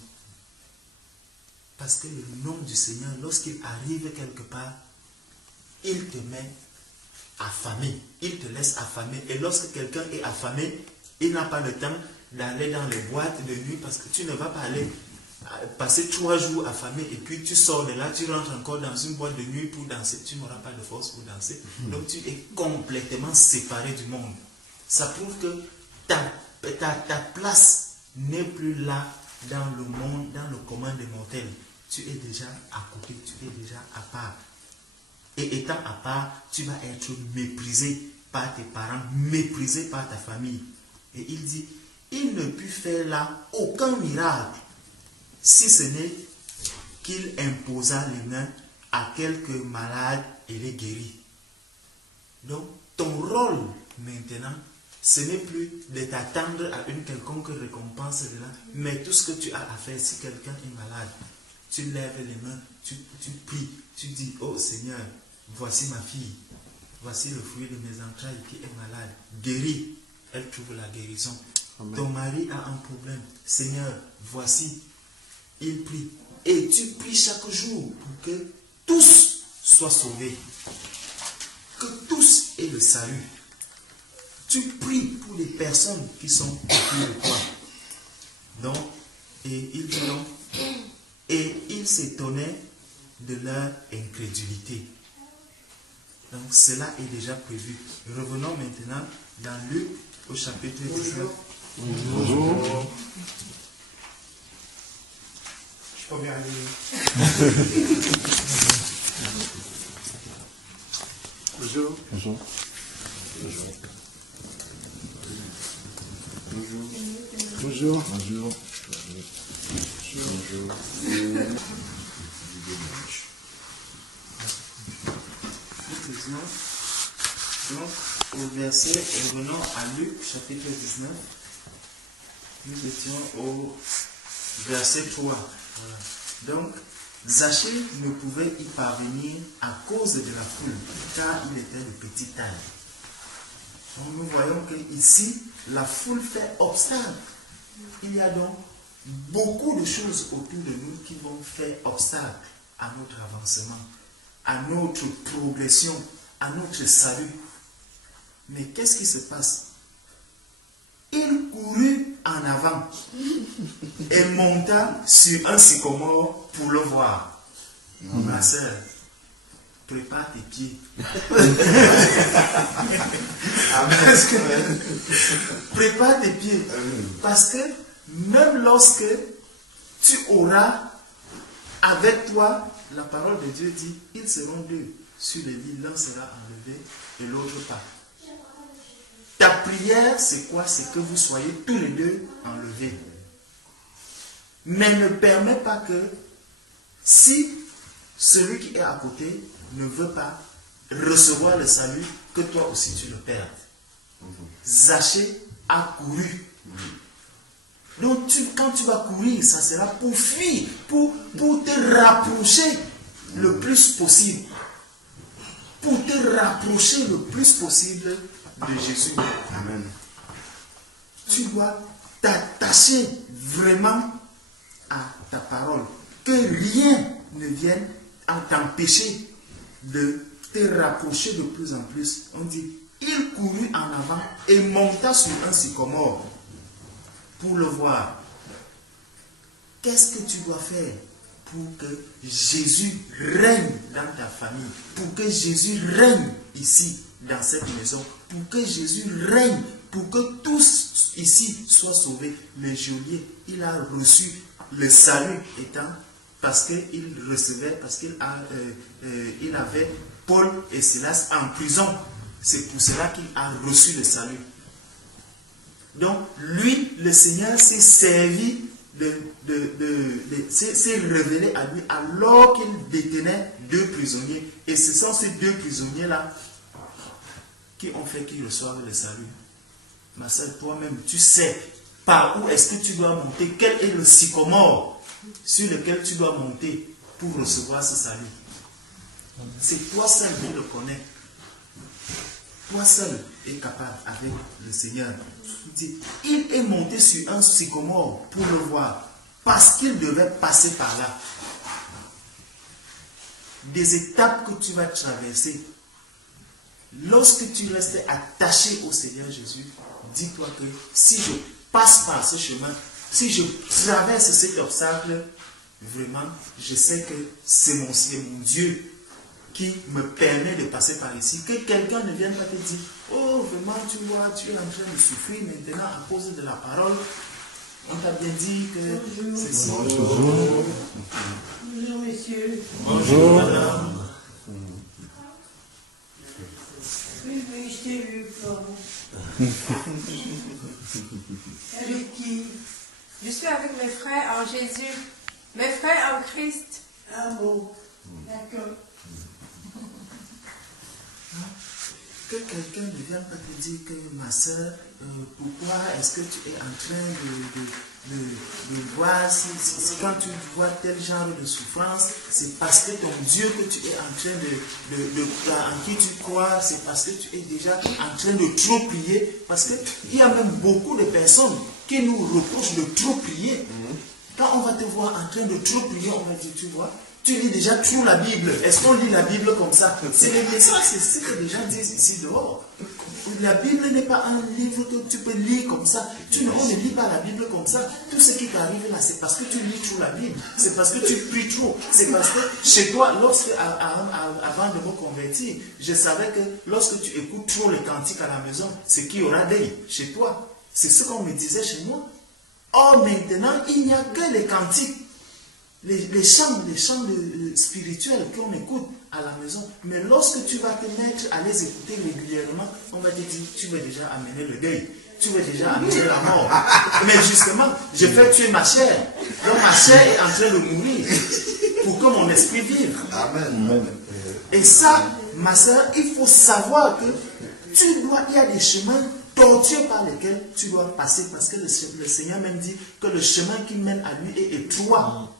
Parce que le nom du Seigneur, lorsqu'il arrive quelque part, il te met affamé. Il te laisse affamé. Et lorsque quelqu'un est affamé, il n'a pas le temps d'aller dans les boîtes de nuit parce que tu ne vas pas aller passer 3 jours affamé et puis tu sors de là, tu rentres encore dans une boîte de nuit pour danser, tu n'auras pas de force pour danser. Donc tu es complètement séparé du monde. Ça prouve que ta place n'est plus là dans le monde, dans le commun des mortels. Tu es déjà à côté, tu es déjà à part. Et étant à part, tu vas être méprisé par tes parents, méprisé par ta famille. Et il dit, il ne put faire là aucun miracle, si ce n'est qu'il imposa les mains à quelques malades et les guérit. Donc, ton rôle maintenant, ce n'est plus de t'attendre à une quelconque récompense de là, mais tout ce que tu as à faire, si quelqu'un est malade, tu lèves les mains, tu pries, tu dis, oh Seigneur, voici ma fille, voici le fruit de mes entrailles qui est malade, guéris, elle trouve la guérison. Amen. Ton mari a un problème, Seigneur, voici, il prie. Et tu pries chaque jour pour que tous soient sauvés, que tous aient le salut. Tu pries pour les personnes qui sont autour de toi. Donc, et il dit donc, et il s'étonnait de leur incrédulité. Donc cela est déjà prévu. Revenons maintenant dans Luc au chapitre 19. Bonjour. Je peux bien aller. Bonjour. Bonjour. Bonjour. Bonjour. Bonjour. Donc, au verset, revenons à Luc, chapitre 19. Nous étions au verset 3. Voilà. Donc, Zachée ne pouvait y parvenir à cause de la foule, car il était de petite taille. Donc, nous voyons qu'ici, la foule fait obstacle. Il y a donc beaucoup de choses autour de nous qui vont faire obstacle à notre avancement, à notre progression, à notre salut. Mais qu'est-ce qui se passe? Il courut en avant et monta sur un sycomore pour le voir. Ma soeur, prépare tes pieds. Prépare tes pieds. Parce que même lorsque tu auras avec toi, la parole de Dieu dit, ils seront deux sur le lit, l'un sera enlevé et l'autre pas. Ta prière, c'est quoi? C'est que vous soyez tous les deux enlevés. Mais ne permets pas que, si celui qui est à côté ne veut pas recevoir le salut, que toi aussi tu le perdes. Zachée a couru. Donc quand tu vas courir, ça sera pour fuir, pour te rapprocher le plus possible. Pour te rapprocher le plus possible de Jésus. Amen. Tu dois t'attacher vraiment à ta parole. Que rien ne vienne à t'empêcher de te rapprocher de plus en plus. On dit, il courut en avant et monta sur un sycomore pour le voir. Qu'est-ce que tu dois faire pour que Jésus règne dans ta famille, pour que Jésus règne ici, dans cette maison, pour que Jésus règne, pour que tous ici soient sauvés? Le geôlier, il a reçu le salut étant parce qu'il recevait, parce qu'il il avait Paul et Silas en prison. C'est pour cela qu'il a reçu le salut. Donc, lui, le Seigneur s'est servi s'est révélé à lui alors qu'il détenait 2 prisonniers. Et ce sont ces 2 prisonniers-là qui ont fait qu'ils reçoivent le salut. Ma soeur, toi-même, tu sais par où est-ce que tu dois monter, quel est le sycomore sur lequel tu dois monter pour recevoir ce salut. C'est toi seul qui le connais. Toi seul est capable avec le Seigneur. Il est monté sur un sycomore pour le voir, parce qu'il devait passer par là. Des étapes que tu vas traverser. Lorsque tu restes attaché au Seigneur Jésus, dis-toi que si je passe par ce chemin, Si je traverse cet obstacle, vraiment, je sais que c'est mon Dieu qui me permet de passer par ici. Que quelqu'un ne vienne pas te dire, oh, vraiment, tu vois, tu es en train de souffrir maintenant à cause de la parole. On t'a bien dit que c'est ça. Bonjour. Bonjour, messieurs. Bonjour, madame. Oui, je t'ai vu, Florent. Avec qui? Je suis avec mes frères en Jésus, mes frères en Christ. Ah bon, d'accord. Que quelqu'un ne vienne pas te dire que ma soeur, pourquoi est-ce que tu es en train de voir quand tu vois tel genre de souffrance, c'est parce que ton Dieu que tu es en train en qui tu crois, c'est parce que tu es déjà en train de trop prier, parce qu'il y a même beaucoup de personnes qui nous reprochent de trop prier. Quand on va te voir en train de trop prier, on va dire, tu vois, tu lis déjà trop la Bible. Est-ce qu'on lit la Bible comme ça? C'est les messages, c'est ce que les gens disent ici dehors. La Bible n'est pas un livre que tu peux lire comme ça. On ne lit pas la Bible comme ça. Tout ce qui t'arrive là, c'est parce que tu lis trop la Bible. C'est parce que tu pries trop. C'est parce que chez toi, avant de me convertir, je savais que lorsque tu écoutes trop les cantiques à la maison, c'est qu'il y aura des chez toi. C'est ce qu'on me disait chez moi. Or maintenant, il n'y a que les cantiques. Les chants spirituels qu'on écoute à la maison. Mais lorsque tu vas te mettre à les écouter régulièrement, on va te dire, tu vas déjà amener le deuil. Tu vas déjà amener la mort. Mais justement, je vais tuer ma chair. Donc ma chair est en train de mourir pour que mon esprit vive. Amen. Et ça, ma soeur, il faut savoir que il y a des chemins tortueux par lesquels tu dois passer. Parce que le Seigneur même dit que le chemin qui mène à lui est étroit.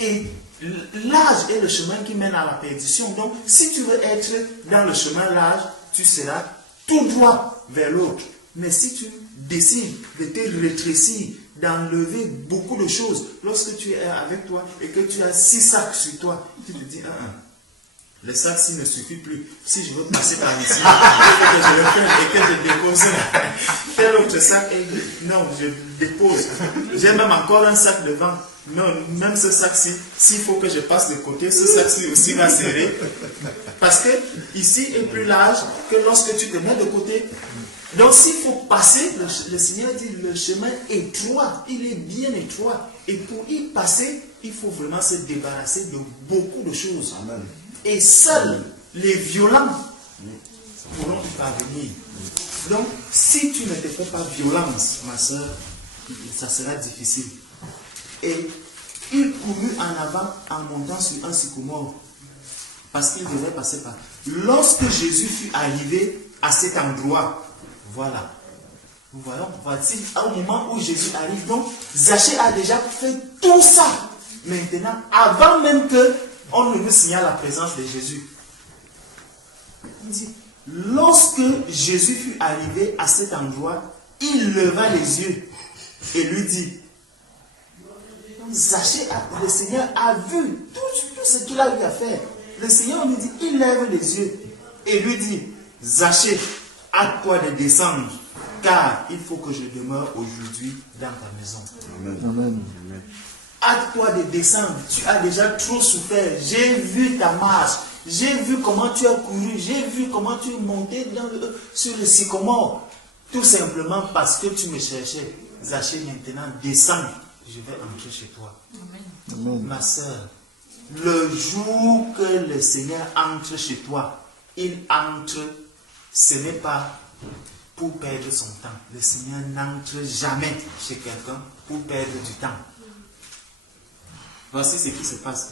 Et l'âge est le chemin qui mène à la perdition. Donc, si tu veux être dans le chemin large, tu seras tout droit vers l'autre. Mais si tu décides de te rétrécir, d'enlever beaucoup de choses, lorsque tu es avec toi et que tu as 6 sacs sur toi, tu te dis, le sac-ci ne suffit plus. Si je veux passer par ici, il faut que je le prenne et que je dépose tel autre sac. Non, je dépose. J'ai même encore un sac devant. Non, même ce sac-ci, s'il faut que je passe de côté, ce sac-ci aussi va serrer. Parce que ici est plus large que lorsque tu te mets de côté. Donc s'il faut passer, le Seigneur dit le chemin est étroit, il est bien étroit. Et pour y passer, il faut vraiment se débarrasser de beaucoup de choses. Amen. Et seuls les violents pourront y parvenir. Donc si tu ne te fais pas violence, ma soeur, ça sera difficile. Et il courut en avant en montant sur un sycomore parce qu'il devait passer par. Lorsque Jésus fut arrivé à cet endroit, voilà, nous voyons, voici au moment où Jésus arrive. Donc Zachée a déjà fait tout ça maintenant avant même qu'on ne nous signale la présence de Jésus. Il dit, lorsque Jésus fut arrivé à cet endroit, il leva les yeux et lui dit, Zachée, le Seigneur a vu tout ce qu'il a eu à faire. Le Seigneur lui dit, il lève les yeux et lui dit, Zachée, hâte-toi de descendre, car il faut que je demeure aujourd'hui dans ta maison. Amen. Hâte-toi de descendre, tu as déjà trop souffert. J'ai vu ta marche, j'ai vu comment tu as couru, j'ai vu comment tu es monté sur le sycomore. Tout simplement parce que tu me cherchais. Zachée, maintenant, descends. Je vais entrer chez toi. Amen. Ma soeur, le jour que le Seigneur entre chez toi, il entre, ce n'est pas pour perdre son temps. Le Seigneur n'entre jamais chez quelqu'un pour perdre du temps. Voici ce qui se passe.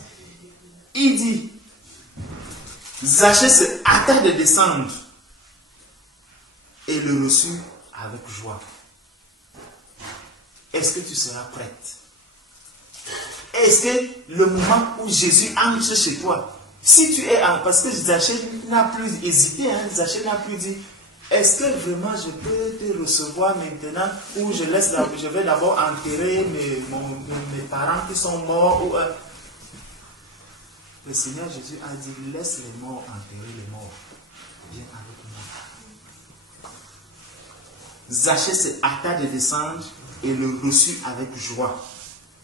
Il dit, Zachée se hâta de descendre et le reçut avec joie. Est-ce que tu seras prête? Est-ce que le moment où Jésus entre chez toi, si tu es parce que Zachée n'a plus hésité, Zachée n'a plus dit, est-ce que vraiment je peux te recevoir maintenant ou je vais d'abord enterrer mes parents qui sont morts ou, Le Seigneur Jésus a dit, laisse les morts enterrer les morts. Viens avec moi. Zachée se hâta de descendre et le reçut avec joie.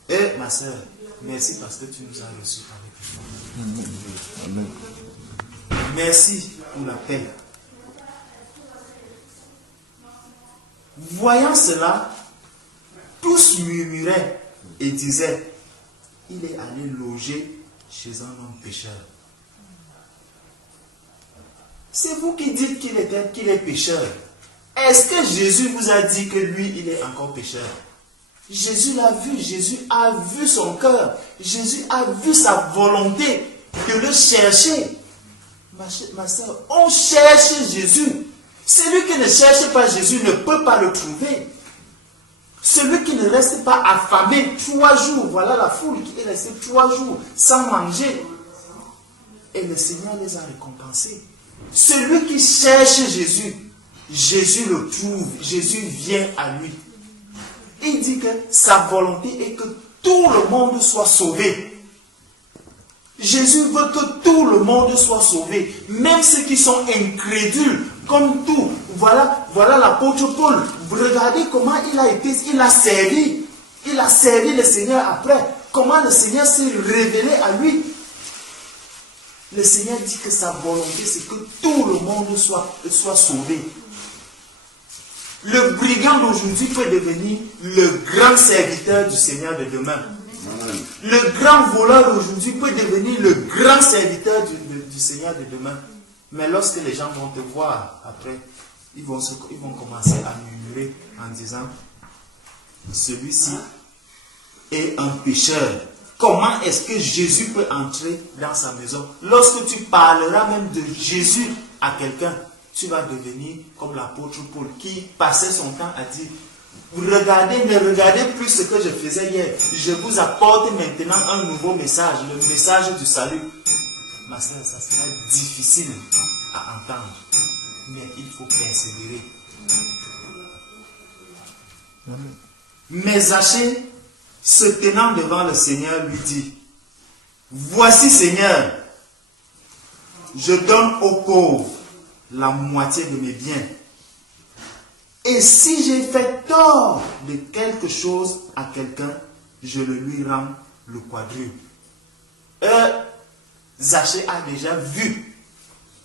Et ma soeur, merci parce que tu nous as reçus avec joie. Amen. Merci pour la paix. Voyant cela, tous murmuraient et disaient, il est allé loger chez un homme pécheur. C'est vous qui dites qu'il est pécheur. Est-ce que Jésus vous a dit que lui, il est encore pécheur? Jésus l'a vu, Jésus a vu son cœur, Jésus a vu sa volonté de le chercher. Ma soeur, on cherche Jésus. Celui qui ne cherche pas Jésus ne peut pas le trouver. Celui qui ne reste pas affamé 3 jours, voilà la foule qui est restée 3 jours sans manger. Et le Seigneur les a récompensés. Celui qui cherche Jésus, Jésus le trouve, Jésus vient à lui. Il dit que sa volonté est que tout le monde soit sauvé. Jésus veut que tout le monde soit sauvé, même ceux qui sont incrédules, comme tout. Voilà l'apôtre Paul. Regardez comment il a servi le Seigneur après. Comment le Seigneur s'est révélé à lui. Le Seigneur dit que sa volonté, c'est que tout le monde soit sauvé. Le brigand d'aujourd'hui peut devenir le grand serviteur du Seigneur de demain. Le grand voleur d'aujourd'hui peut devenir le grand serviteur du Seigneur de demain. Mais lorsque les gens vont te voir après, ils vont commencer à murmurer en disant, celui-ci est un pécheur. Comment est-ce que Jésus peut entrer dans sa maison? Lorsque tu parleras même de Jésus à quelqu'un, tu vas devenir comme l'apôtre Paul qui passait son temps à dire, ne regardez plus ce que je faisais hier. Je vous apporte maintenant un nouveau message, le message du salut. Ma soeur, ça sera difficile à entendre, mais il faut persévérer. Mais Zachée, se tenant devant le Seigneur, lui dit, voici Seigneur, je donne aux pauvres la moitié de mes biens. Et si j'ai fait tort de quelque chose à quelqu'un, je le lui rends le quadruple. Zachée a déjà vu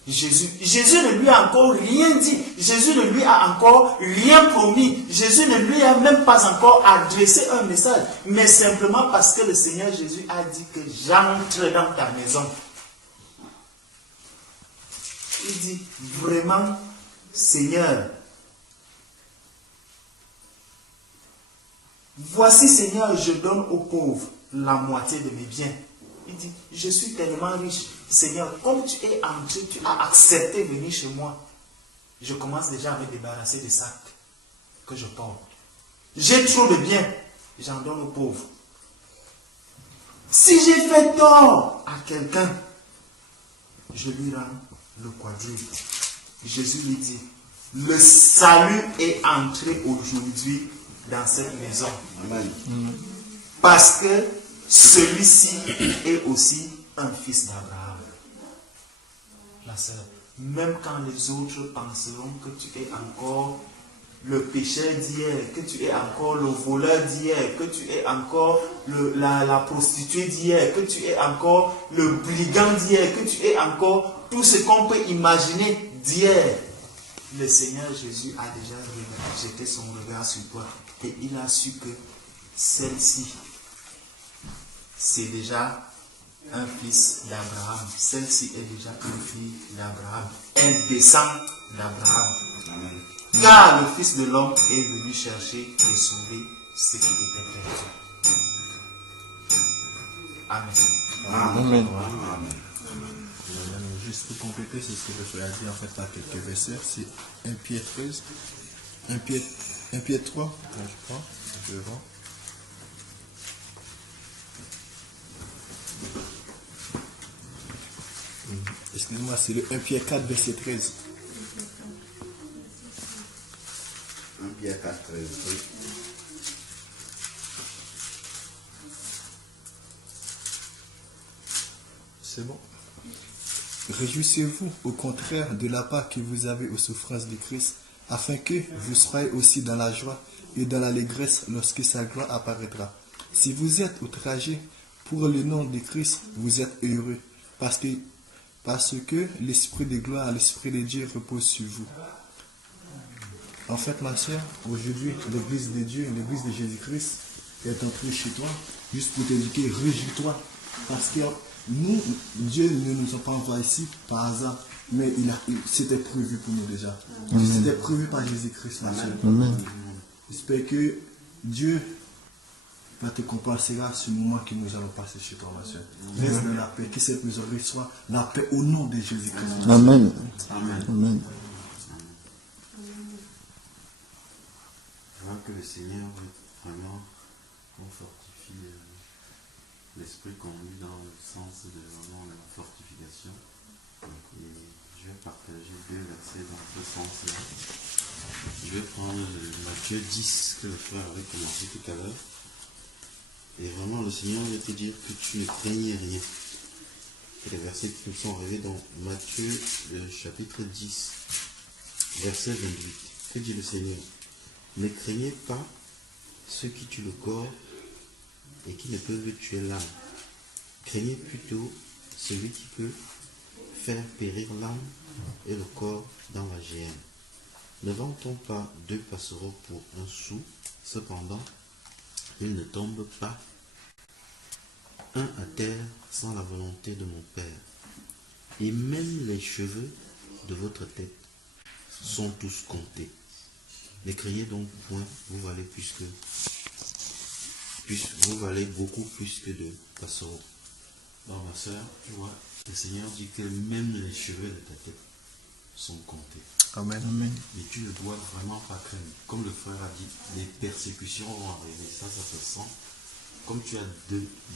Jésus. Jésus ne lui a encore rien dit. Jésus ne lui a encore rien promis. Jésus ne lui a même pas encore adressé un message. Mais simplement parce que le Seigneur Jésus a dit que j'entre dans ta maison. Il dit vraiment, Seigneur, voici Seigneur, je donne aux pauvres la moitié de mes biens. Il dit, je suis tellement riche. Seigneur, comme tu es entré, tu as accepté de venir chez moi. Je commence déjà à me débarrasser des sacs que je porte. J'ai trop de biens, j'en donne aux pauvres. Si j'ai fait tort à quelqu'un, je lui rends le quadruple. Jésus lui dit, le salut est entré aujourd'hui dans cette maison. Amen. Parce que celui-ci est aussi un fils d'Abraham. Ma soeur, même quand les autres penseront que tu es encore le pécheur d'hier, que tu es encore le voleur d'hier, que tu es encore la prostituée d'hier, que tu es encore le brigand d'hier, que tu es encore tout ce qu'on peut imaginer d'hier, le Seigneur Jésus a déjà jeté son regard sur toi et il a su que celle-ci, c'est déjà un fils d'Abraham. Celle-ci est déjà une fille d'Abraham. Elle descend d'Abraham. Car le Fils de l'homme est venu chercher et sauver ce qui était perdu. Amen. Amen. Juste pour compléter, c'est ce que le frère a dit en fait par quelques versets. C'est 1 Pierre 13, 1 Pierre 3, je crois, devant. Excusez-moi, c'est le 1 Pierre 4, verset 13. 1 Pierre 4, 13. Oui. C'est bon. Réjouissez-vous, au contraire, de la part que vous avez aux souffrances de Christ, afin que vous soyez aussi dans la joie et dans l'allégresse lorsque sa gloire apparaîtra. Si vous êtes outragés pour le nom de Christ, vous êtes heureux, parce que l'Esprit de gloire, l'Esprit de Dieu repose sur vous. En fait, ma soeur, aujourd'hui, l'Église de Dieu, l'Église de Jésus-Christ est entrée chez toi, juste pour t'éduquer, réjouis-toi, parce que nous, Dieu ne nous a pas envoyés ici par hasard, mais c'était prévu pour nous déjà. C'était prévu par Jésus-Christ, ma soeur. J'espère que Dieu va te compenser à ce moment que nous allons passer chez toi, ma soeur. Reste dans la paix, que cette maison soit la paix au nom de Jésus-Christ. Amen. Amen. Amen. Je vois que le Seigneur veut vraiment qu'on fortifie l'esprit conduit dans le sens de vraiment la fortification. Et je vais partager 2 versets dans ce sens-là. Je vais prendre Matthieu 10 que le frère avait commencé tout à l'heure. Et vraiment, le Seigneur veut te dire que tu ne craignais rien. Et les versets qui nous sont arrivés dans Matthieu chapitre 10, verset 28. Que dit le Seigneur? Ne craignez pas ceux qui tuent le corps et qui ne peuvent tuer l'âme. Craignez plutôt celui qui peut faire périr l'âme et le corps dans la géhenne. Ne vend-on pas 2 passereaux pour 1 sou? Cependant, il ne tombe pas un à terre sans la volonté de mon Père. Et même les cheveux de votre tête sont tous comptés. Ne craignez donc point, vous valez vous valez beaucoup plus que 2 passereaux. Donc ma soeur, tu vois, le Seigneur dit que même les cheveux de ta tête sont comptés. Amen. Mais tu ne dois vraiment pas craindre. Comme le frère a dit, les persécutions vont arriver. Ça se sent. Comme tu as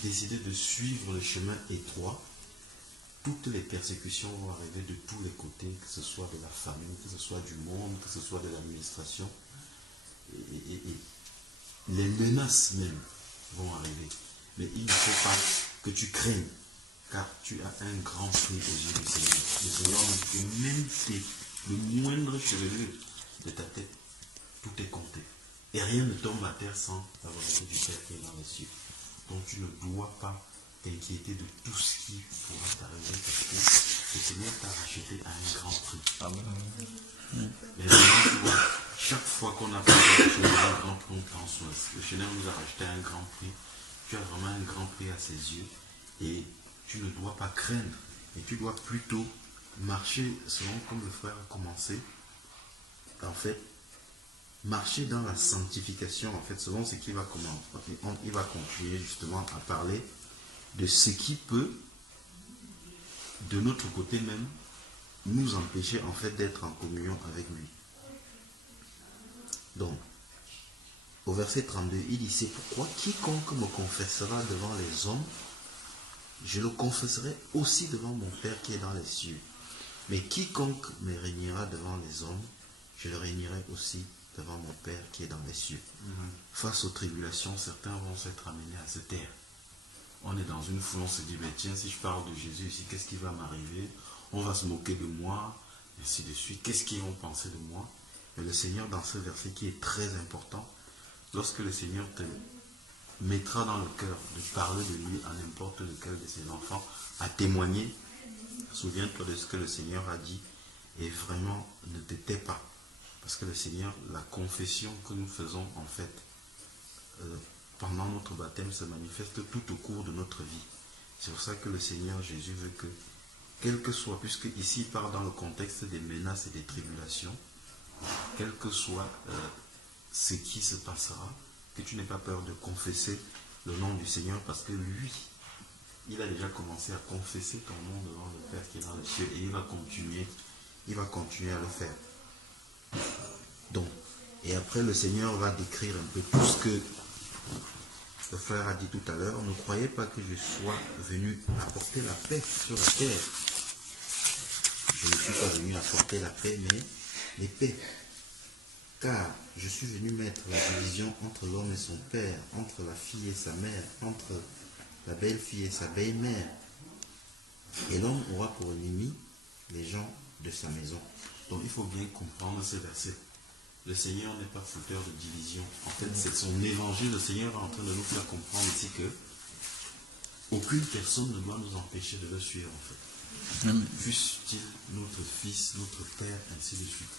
décidé de suivre le chemin étroit, toutes les persécutions vont arriver de tous les côtés, que ce soit de la famille, que ce soit du monde, que ce soit de l'administration. Et les menaces même vont arriver. Mais il ne faut pas que tu craignes, car tu as un grand prix aux yeux du Seigneur. Le Seigneur dit que même le moindre chevelu de ta tête, tout est compté. Et rien ne tombe à terre sans la volonté du Père qui est dans les cieux. Donc tu ne dois pas t'inquiéter de tout ce qui pourra t'arriver, parce que le Seigneur t'a racheté à un grand prix. Amen. Mais vraiment, tu vois, chaque fois qu'on a fait quelque chose, un grand prix, on pense, le Seigneur nous a racheté à un grand prix. Tu as vraiment un grand prix à ses yeux et tu ne dois pas craindre, mais tu dois plutôt marcher selon comme le frère a commencé. En fait, marcher dans la sanctification, en fait, selon ce qu'il va commencer. Il va continuer justement à parler de ce qui peut, de notre côté même, nous empêcher en fait d'être en communion avec lui. Donc, au verset 32, il dit, c'est pourquoi quiconque me confessera devant les hommes, je le confesserai aussi devant mon Père qui est dans les cieux. Mais quiconque me régnera devant les hommes, je le régnerai aussi devant mon Père qui est dans les cieux. Face aux tribulations, certains vont s'être amenés à se taire. On est dans une foule, on se dit, mais tiens, si je parle de Jésus ici, qu'est-ce qui va m'arriver? On va se moquer de moi, ainsi de suite. Qu'est-ce qu'ils vont penser de moi? Mais le Seigneur, dans ce verset qui est très important, lorsque le Seigneur te mettra dans le cœur de parler de lui à n'importe lequel de ses enfants, à témoigner, souviens-toi de ce que le Seigneur a dit et vraiment ne te tais pas. Parce que le Seigneur, la confession que nous faisons en fait pendant notre baptême se manifeste tout au cours de notre vie. C'est pour ça que le Seigneur Jésus veut que, quel que soit, puisque ici il parle dans le contexte des menaces et des tribulations, quel que soit ce qui se passera, que tu n'aies pas peur de confesser le nom du Seigneur, parce que lui, il a déjà commencé à confesser ton nom devant le Père qui est dans les cieux, et il va continuer à le faire. Donc, et après le Seigneur va décrire un peu tout ce que le frère a dit tout à l'heure. Ne croyez pas que je sois venu apporter la paix sur la terre. Je ne suis pas venu apporter la paix, mais l'épée. Car je suis venu mettre la division entre l'homme et son père, entre la fille et sa mère, entre la belle-fille et sa belle-mère. Et l'homme aura pour ennemi les gens de sa maison. Donc il faut bien comprendre ce verset. le Seigneur n'est pas fouteur de division. En fait, c'est son évangile. Le Seigneur est en train de nous faire comprendre ici que aucune personne ne doit nous empêcher de le suivre, en fait. Fût-il notre fils, notre père, ainsi de suite.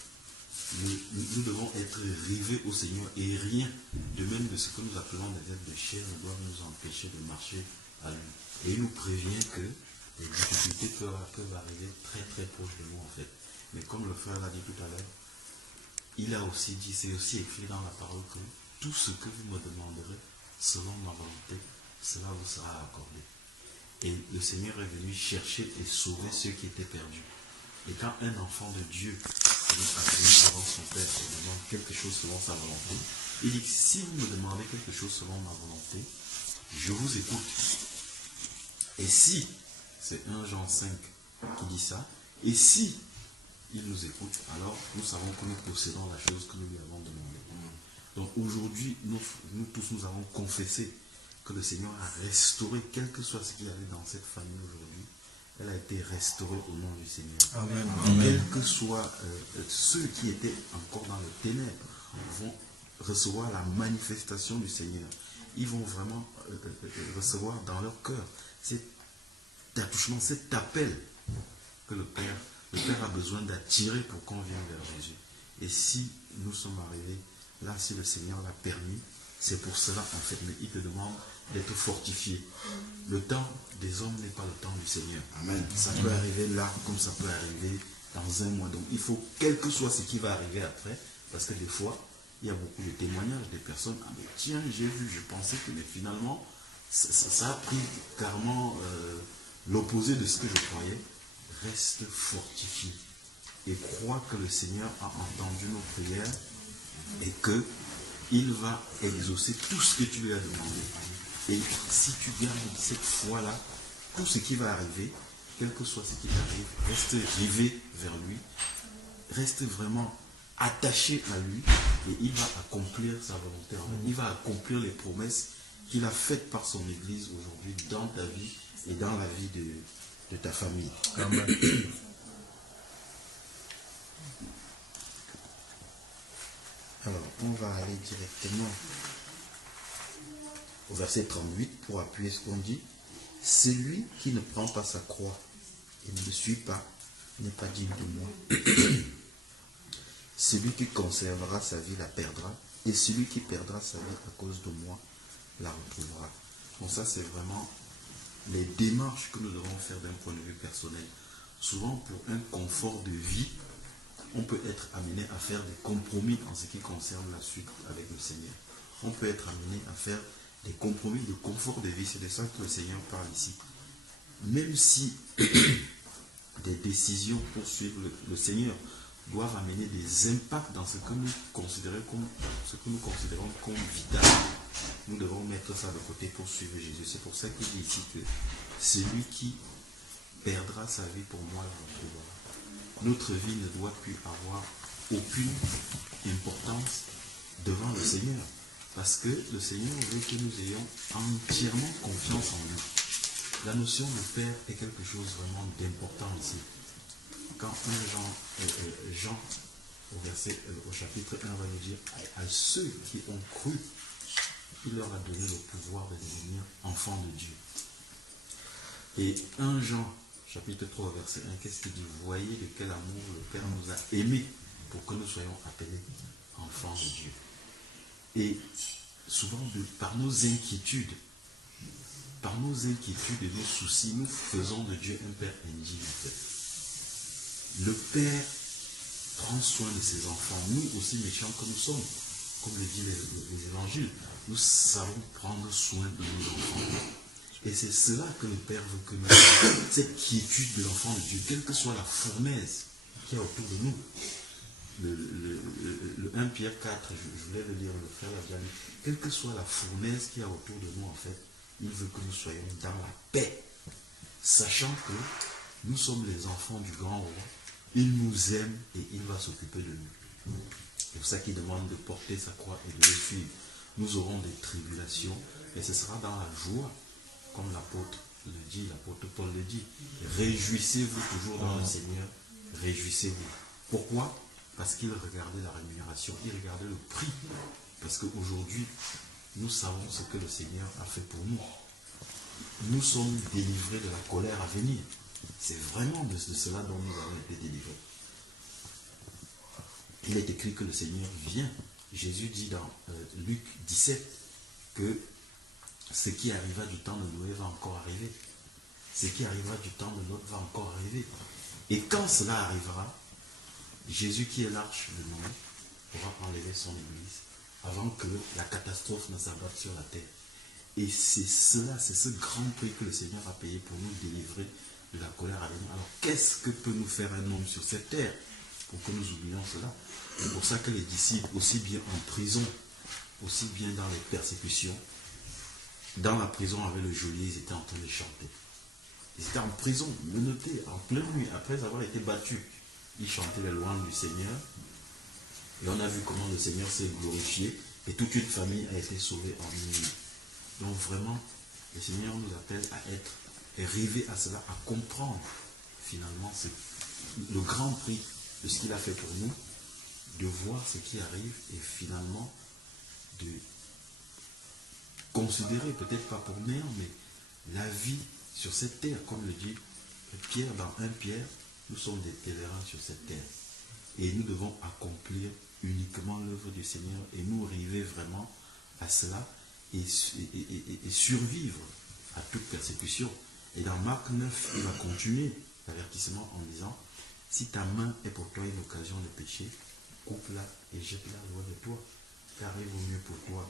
Nous devons être rivés au Seigneur et rien, de même de ce que nous appelons des êtres de chair, ne doit nous empêcher de marcher à lui. Et il nous prévient que les difficultés peuvent arriver très très proche de nous, en fait. Mais comme le frère l'a dit tout à l'heure, il a aussi dit, c'est aussi écrit dans la parole que tout ce que vous me demanderez selon ma volonté, cela vous sera accordé. Et le Seigneur est venu chercher et sauver ceux qui étaient perdus. Et quand un enfant de Dieu est venu devant son Père et demande quelque chose selon sa volonté, il dit, si vous me demandez quelque chose selon ma volonté, je vous écoute. Et si, c'est 1 Jean 5 qui dit ça, et si il nous écoute, alors nous savons que nous possédons la chose que nous lui avons demandée. Donc aujourd'hui, nous tous, nous avons confessé que le Seigneur a restauré, quel que soit ce qu'il y avait dans cette famille aujourd'hui, elle a été restaurée au nom du Seigneur. Amen. Quels que soient ceux qui étaient encore dans le ténèbres vont recevoir la manifestation du Seigneur. Ils vont vraiment recevoir dans leur cœur cet attouchement, cet appel que le Père a besoin d'attirer pour qu'on vienne vers Jésus. Et si nous sommes arrivés là, si le Seigneur l'a permis, c'est pour cela en fait, mais il te demande d'être fortifié. Le temps des hommes n'est pas le temps du Seigneur. Amen. Ça peut arriver là, comme ça peut arriver dans un mois. Donc il faut, quel que soit ce qui va arriver après, parce que des fois, il y a beaucoup de témoignages des personnes, ah mais tiens, j'ai vu, je pensais que, mais finalement, ça a pris carrément l'opposé de ce que je croyais. Reste fortifié et crois que le Seigneur a entendu nos prières et que il va exaucer tout ce que tu lui as demandé. Et si tu gardes cette foi-là, tout ce qui va arriver, quel que soit ce qui t'arrive, reste rivé vers lui, reste vraiment attaché à lui et il va accomplir sa volonté. Il va accomplir les promesses qu'il a faites par son Église aujourd'hui dans ta vie et dans la vie de ta famille. Amen. Alors, on va aller directement au verset 38 pour appuyer ce qu'on dit. Celui qui ne prend pas sa croix et ne me suit pas n'est pas digne de moi. Celui qui conservera sa vie la perdra, et celui qui perdra sa vie à cause de moi la retrouvera. Donc ça, c'est vraiment les démarches que nous devons faire d'un point de vue personnel. Souvent, pour un confort de vie, on peut être amené à faire des compromis en ce qui concerne la suite avec le Seigneur. On peut être amené à faire des compromis de confort de vie. C'est de ça que le Seigneur parle ici. Même si des décisions pour suivre le Seigneur doivent amener des impacts dans ce que nous considérons comme vital, nous devons mettre ça de côté pour suivre Jésus. C'est pour ça qu'il dit ici que celui qui perdra sa vie pour moi la retrouvera. Notre vie ne doit plus avoir aucune importance devant le Seigneur. Parce que le Seigneur veut que nous ayons entièrement confiance en lui. La notion de Père est quelque chose vraiment d'important ici. Quand Jean au chapitre 1 va nous dire à ceux qui ont cru, il leur a donné le pouvoir de devenir enfants de Dieu. Et 1 Jean chapitre 3 verset 1, qu'est-ce qu'il dit? Voyez de quel amour le Père nous a aimés pour que nous soyons appelés enfants de Dieu. Et souvent, par nos inquiétudes et nos soucis, nous faisons de Dieu un Père indigne en fait. Le Père prend soin de ses enfants. Nous, aussi méchants que nous sommes, comme le dit les évangiles, nous savons prendre soin de nos enfants. Et c'est cela que le Père veut que nous ayons, cette quiétude de l'enfant de Dieu, quelle que soit la fournaise qu'il y a autour de nous. Le 1 Pierre 4, je voulais le lire, le frère l'a déjà lu. Quelle que soit la fournaise qu'il y a autour de nous, en fait, il veut que nous soyons dans la paix, sachant que nous sommes les enfants du grand roi. Il nous aime et il va s'occuper de nous. C'est pour ça qu'il demande de porter sa croix et de le suivre. Nous aurons des tribulations, mais ce sera dans la joie, comme l'apôtre le dit, l'apôtre Paul le dit. Réjouissez-vous toujours dans le Seigneur, réjouissez-vous. Pourquoi? parce qu'il regardait la rémunération, il regardait le prix. Parce qu'aujourd'hui, nous savons ce que le Seigneur a fait pour nous. Nous sommes délivrés de la colère à venir. C'est vraiment de cela dont nous avons été délivrés. Il est écrit que le Seigneur vient. Jésus dit dans Luc 17 que ce qui arriva du temps de Noé va encore arriver. Ce qui arrivera du temps de Lot va encore arriver. Et quand cela arrivera, Jésus qui est l'arche de Noé pourra enlever son église avant que la catastrophe ne s'abatte sur la terre. Et c'est cela, c'est ce grand prix que le Seigneur a payé pour nous délivrer de la colère à venir. Alors qu'est-ce que peut nous faire un homme sur cette terre pour que nous oublions cela? C'est pour ça que les disciples, aussi bien en prison, aussi bien dans les persécutions, dans la prison avec le geôlier, ils étaient en train de chanter. Ils étaient en prison, menottés, en pleine nuit, après avoir été battus. Ils chantaient les louanges du Seigneur. Et on a vu comment le Seigneur s'est glorifié et toute une famille a été sauvée en une nuit. Donc vraiment, le Seigneur nous appelle à être arrivés à cela, à comprendre finalement le grand prix de ce qu'il a fait pour nous, de voir ce qui arrive et finalement de considérer, peut-être pas pour néant, mais la vie sur cette terre, comme le dit Pierre dans 1 Pierre, nous sommes des pèlerins sur cette terre. Et nous devons accomplir uniquement l'œuvre du Seigneur et nous arriver vraiment à cela et survivre à toute persécution. Et dans Marc 9, il va continuer l'avertissement en disant, si ta main est pour toi une occasion de pécher, coupe-la et jette-la loin de toi. Car il vaut mieux pour toi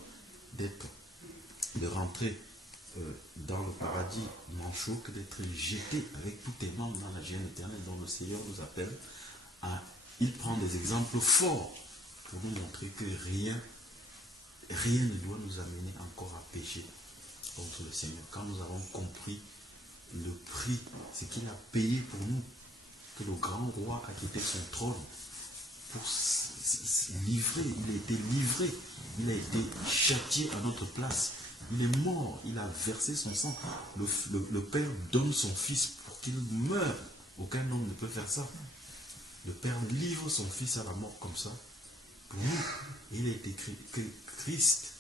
de rentrer dans le paradis manchot que d'être jeté avec tous tes membres dans la géhenne éternelle dont le Seigneur nous appelle à... Il prend des exemples forts pour nous montrer que rien ne doit nous amener encore à pécher contre le Seigneur. Quand nous avons compris le prix, ce qu'il a payé pour nous, que le grand roi a quitté son trône pour livrer, il a été livré, il a été châtié à notre place. Il est mort, il a versé son sang. Le Père donne son Fils pour qu'il meure. Aucun homme ne peut faire ça. Le Père livre son Fils à la mort comme ça. Pour nous, il a été écrit que Christ,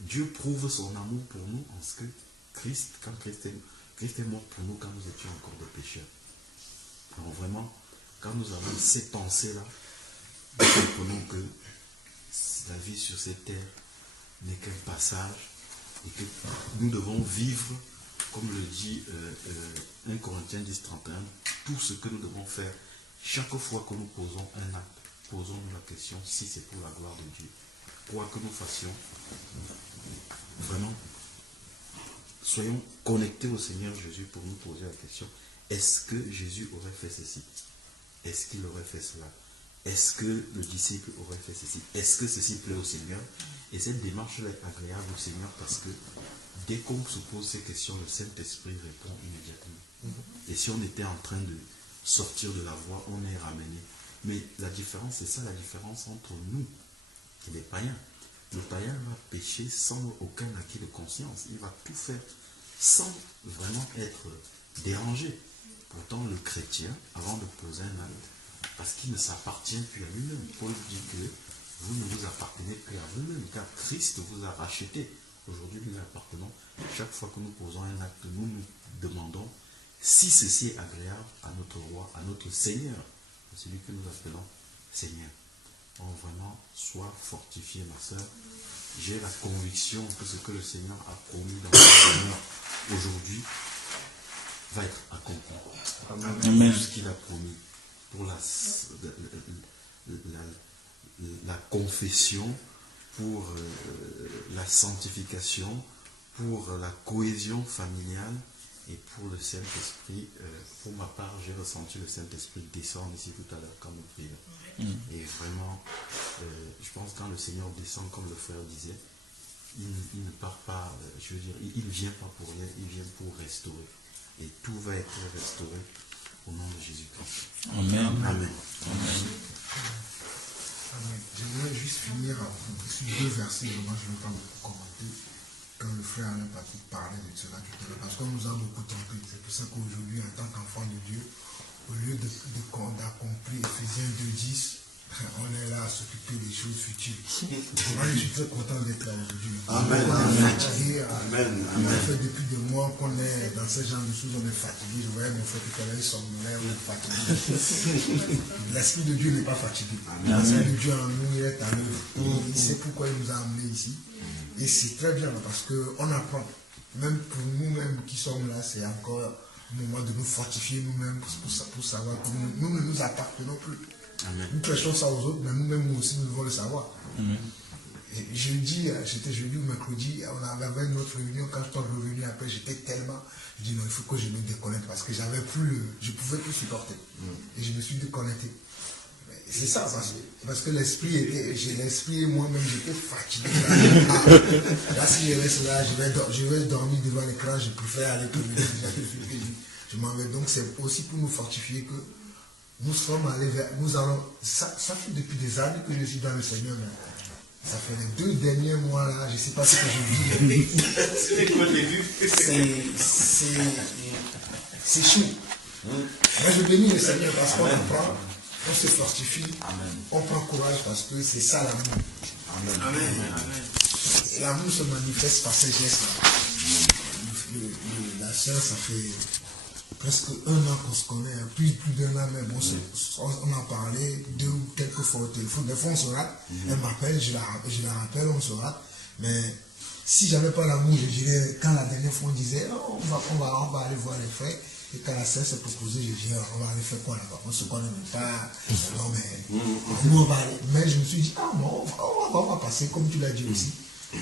Dieu prouve son amour pour nous en ce que Christ est mort pour nous quand nous étions encore des pécheurs. Alors vraiment, quand nous avons ces pensées-là, nous comprenons que la vie sur cette terre n'est qu'un passage et que nous devons vivre, comme le dit 1 Corinthiens 10, 31, tout ce que nous devons faire. Chaque fois que nous posons un acte, posons-nous la question si c'est pour la gloire de Dieu. Quoi que nous fassions, vraiment, soyons connectés au Seigneur Jésus pour nous poser la question, est-ce que Jésus aurait fait ceci? Est-ce qu'il aurait fait cela? Est-ce que le disciple aurait fait ceci? Est-ce que ceci plaît au Seigneur? Et cette démarche-là est agréable au Seigneur parce que dès qu'on se pose ces questions, le Saint-Esprit répond immédiatement. Et si on était en train de sortir de la voie, on est ramené. Mais la différence, c'est ça la différence entre nous et les païens. Le païen va pécher sans aucun acquis de conscience. Il va tout faire sans vraiment être dérangé. Pourtant, le chrétien, avant de poser un acte, parce qu'il ne s'appartient plus à lui-même, Paul dit que vous ne vous appartenez plus à vous-même, car Christ vous a racheté. Aujourd'hui, nous appartenons. Chaque fois que nous posons un acte, nous nous demandons si ceci est agréable à notre roi, à notre Seigneur, à celui que nous appelons Seigneur. Donc vraiment, sois fortifié, ma soeur. J'ai la conviction que ce que le Seigneur a promis dans le Seigneur aujourd'hui va être accompli. Amen. Ce qu'il a promis pour la confession, pour la sanctification, pour la cohésion familiale et pour le Saint-Esprit. Pour ma part, j'ai ressenti le Saint-Esprit descendre ici tout à l'heure quand nous prions. Et vraiment, je pense que quand le Seigneur descend, comme le frère disait, il ne part pas, je veux dire, il ne vient pas pour rien, il vient pour restaurer. Et tout va être restauré au nom de Jésus-Christ. Amen. Amen. Amen. Je voudrais juste finir sur deux versets, moi je ne vais pas beaucoup commenter, quand le frère Alain Patrick parlait de cela tout à l'heure, parce qu'on nous a beaucoup tenté. C'est pour ça qu'aujourd'hui, en tant qu'enfant de Dieu, au lieu d'accomplir Ephésiens 2.10, on est là à s'occuper des choses futures. Moi, je suis très content d'être là aujourd'hui. Amen. On est Amen. fatigué. Amen. On fait depuis des mois qu'on est dans ce genre de choses, on est fatigué. Je voyais mon frère tout à l'heure, ils somnolaient, on est fatigué. L'Esprit de Dieu n'est pas fatigué. L'Esprit de Dieu en nous, il est à l'œuvre. Il sait pourquoi il nous a amenés ici. Et c'est très bien parce qu'on apprend. Même pour nous-mêmes qui sommes là, c'est encore un moment de nous fortifier nous-mêmes pour savoir que nous ne nous appartenons plus. Amen. Nous prêchons ça aux autres, mais nous-mêmes aussi nous devons le savoir. Jeudi, c'était jeudi ou mercredi, on avait une autre réunion. Quand je suis revenu après, j'étais tellement. Je dis non, il faut que je me déconnecte parce que j'avais plus, je pouvais plus supporter. Et je me suis déconnecté. C'est ça, parce que l'esprit était, l'esprit et moi-même j'étais fatigué. Là, si je reste là, je vais dormir devant l'écran, je préfère aller communiquer. Je m'en vais. Donc c'est aussi pour nous fortifier que nous sommes allés vers, nous allons, ça fait depuis des années que je suis dans le Seigneur, mais ça fait les 2 derniers mois là, je ne sais pas ce que je vis. C'est chaud. Moi je bénis le Seigneur parce qu'on apprend, on se fortifie, on prend courage parce que c'est ça l'amour. Et l'amour se manifeste par ces gestes-là. La sœur, ça fait presque 1 an qu'on se connaît, plus d'1 an, mais bon, on en parlait 2 ou quelques fois au téléphone. Des fois on se rate, elle m'appelle, je la rappelle, on se rate. Mais si j'avais pas l'amour, je dirais, quand la dernière fois on disait, oh, on va aller voir les frères, et quand la sœur s'est proposée, je dis, on va aller faire quoi là-bas? On se connaît même pas, non mais, nous on va aller. Mais je me suis dit, ah non, on va passer, comme tu l'as dit aussi.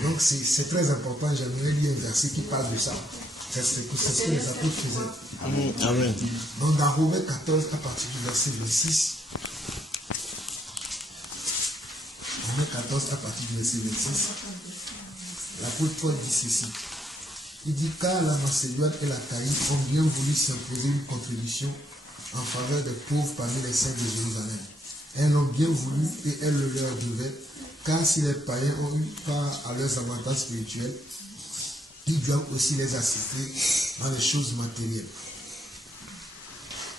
Donc c'est très important, j'aimerais lire un verset qui parle de ça. C'est ce que les apôtres faisaient. Amen. Donc dans Romains 14, à partir du verset 26, Romains 14, à partir du verset 26, l'apôtre Paul dit ceci. Il dit, car la Macédoine et la Caïe ont bien voulu s'imposer une contribution en faveur des pauvres parmi les saints de Jérusalem. Elles l'ont bien voulu et elles le leur devaient, car si les païens ont eu part à leurs avantages spirituels, ils doivent aussi les assister dans les choses matérielles.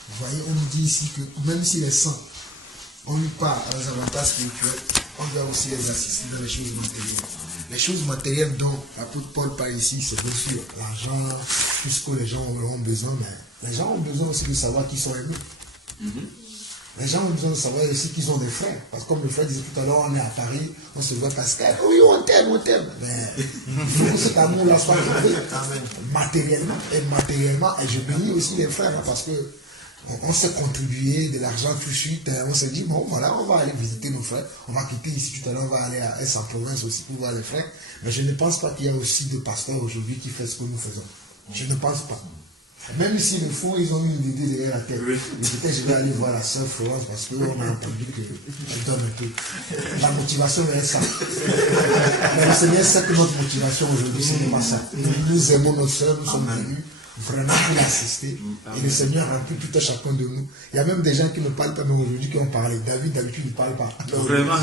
Vous voyez, on nous dit ici que même si les saints ont eu part à leurs avantages spirituels, on doit aussi les assister dans les choses matérielles. Les choses matérielles dont l'apôtre Paul parle ici, c'est bien sûr l'argent, tout ce que les gens auront besoin, mais les gens ont besoin aussi de savoir qu'ils sont aimés. Les gens ont besoin de savoir aussi qu'ils ont des frères. Parce que comme le frère disait tout à l'heure, on est à Paris, on se voit Pascal, oui, on t'aime. Mais il faut que cet amour-là soit trouvé matériellement. Et je bénis aussi les frères, hein, parce que on s'est contribué de l'argent tout de suite. On s'est dit, bon, voilà, on va aller visiter nos frères. On va quitter ici tout à l'heure, on va aller à Aix-en-Provence aussi pour voir les frères. Mais je ne pense pas qu'il y a aussi des pasteurs aujourd'hui qui font ce que nous faisons. Je ne pense pas. Même s'ils le font, ils ont une idée derrière la tête. Peut-être je vais aller voir la sœur Florence parce qu'on a entendu que je donne un peu. La motivation est ça. Mais le Seigneur sait que notre motivation aujourd'hui, ce n'est pas ça. Nous aimons notre sœur, nous sommes venus vraiment pour l'assister. Et le Seigneur remplit tout à chacun de nous. Il y a même des gens qui ne parlent pas, mais aujourd'hui qui ont parlé. David, d'habitude, il ne parle pas. Vraiment.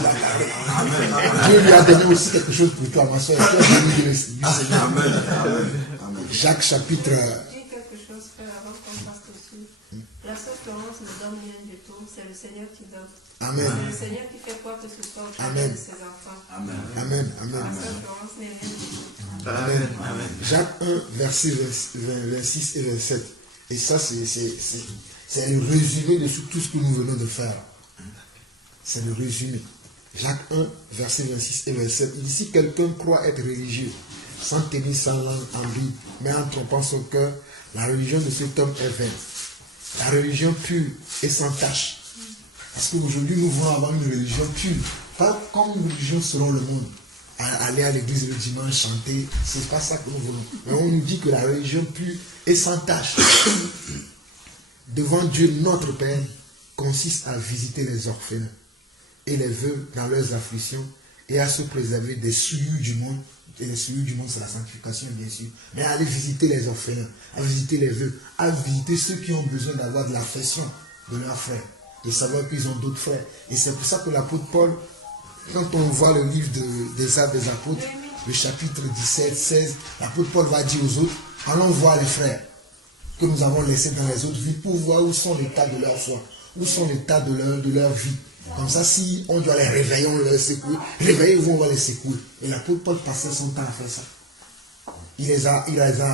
Dieu lui a donné aussi quelque chose pour toi, ma soeur. Tu as béni du Seigneur. Jacques chapitre. La sœur Florence ne donne rien du tout, c'est le Seigneur qui donne. Amen. C'est le Seigneur qui fait quoi que ce soit au travers de ses enfants. Amen. La sœur Florence n'est rien du tout. Amen. Jacques 1, verset 26 et 27. Et ça, c'est le résumé de tout ce que nous venons de faire. C'est le résumé. Jacques 1, verset 26 et 27. Il dit, si quelqu'un croit être religieux, sans tenir sa langue en Bible, mais en trompant son cœur, la religion de cet homme est vaine. La religion pure et sans tache. Parce qu'aujourd'hui, nous voulons avoir une religion pure. Pas comme une religion selon le monde. Aller à l'église le dimanche, chanter, c'est pas ça que nous voulons. Mais on nous dit que la religion pure et sans tache, devant Dieu notre Père, consiste à visiter les orphelins et les veuves dans leurs afflictions et à se préserver des souillures du monde. Et les souillures du monde, c'est la sanctification, bien sûr. Mais à aller visiter les orphelins, à visiter les veuves, à visiter ceux qui ont besoin d'avoir de l'affection de leurs frères, de savoir qu'ils ont d'autres frères. Et c'est pour ça que l'apôtre Paul, quand on voit le livre des Actes des Apôtres, le chapitre 17, 16, l'apôtre Paul va dire aux autres, allons voir les frères que nous avons laissés dans les autres vies pour voir où sont l'état de leur foi, où sont l'état de leur vie. Comme ça, si on doit les réveiller, on les secouer. Réveillez-vous, on va les secouer. Et l'apôtre Paul passait son temps à faire ça. Il les a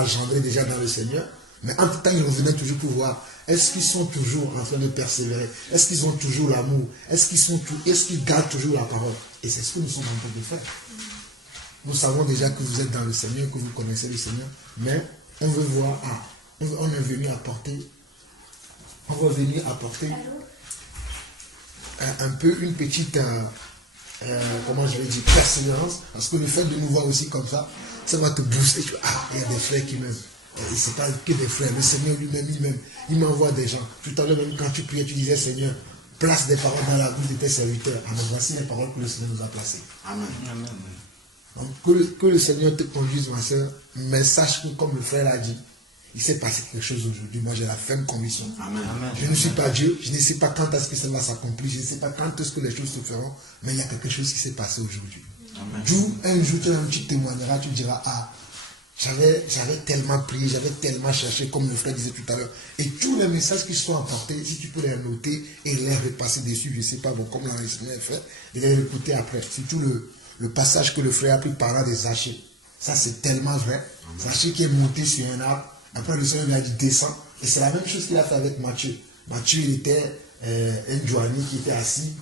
engendrés déjà dans le Seigneur. Mais en tout temps, il revenait toujours pour voir. Est-ce qu'ils sont toujours en train de persévérer? Est-ce qu'ils ont toujours l'amour? Est-ce qu'ils gardent toujours la parole? Et c'est ce que nous sommes en train de faire. Nous savons déjà que vous êtes dans le Seigneur, que vous connaissez le Seigneur. Mais on veut voir, on est venu apporter un peu une petite, comment je vais dire, persévérance. Parce que le fait de nous voir aussi comme ça, ça va te booster. Il y a des frères qui m'aiment. Et ce n'est pas que des frères. Le Seigneur lui-même, il m'envoie des gens. Tout à l'heure, même quand tu priais, tu disais, Seigneur, place des paroles dans la bouche de tes serviteurs. Alors voici les paroles que le Seigneur nous a placées. Amen. Amen. Donc, que le Seigneur te conduise, ma soeur, mais sache que, comme le frère a dit, il s'est passé quelque chose aujourd'hui. Moi, j'ai la ferme conviction. Amen. Je ne suis pas Dieu. Je ne sais pas quand est-ce que ça va s'accomplir. Je ne sais pas quand est-ce que les choses se feront. Mais il y a quelque chose qui s'est passé aujourd'hui. Un jour, tu témoigneras, tu diras, j'avais tellement prié, j'avais tellement cherché, comme le frère disait tout à l'heure. Et tous les messages qui sont apportés, si tu peux les noter et les repasser dessus, je ne sais pas, bon, comme l'enregistrement est fait, et les écouter après. Surtout le passage que le frère a pris parlant des Zachée. Ça, c'est tellement vrai. Zachée qui est monté sur un arbre. Après, le Seigneur lui a dit, descends. Et c'est la même chose qu'il a fait avec Matthieu. Matthieu, il était un douanier qui était assis.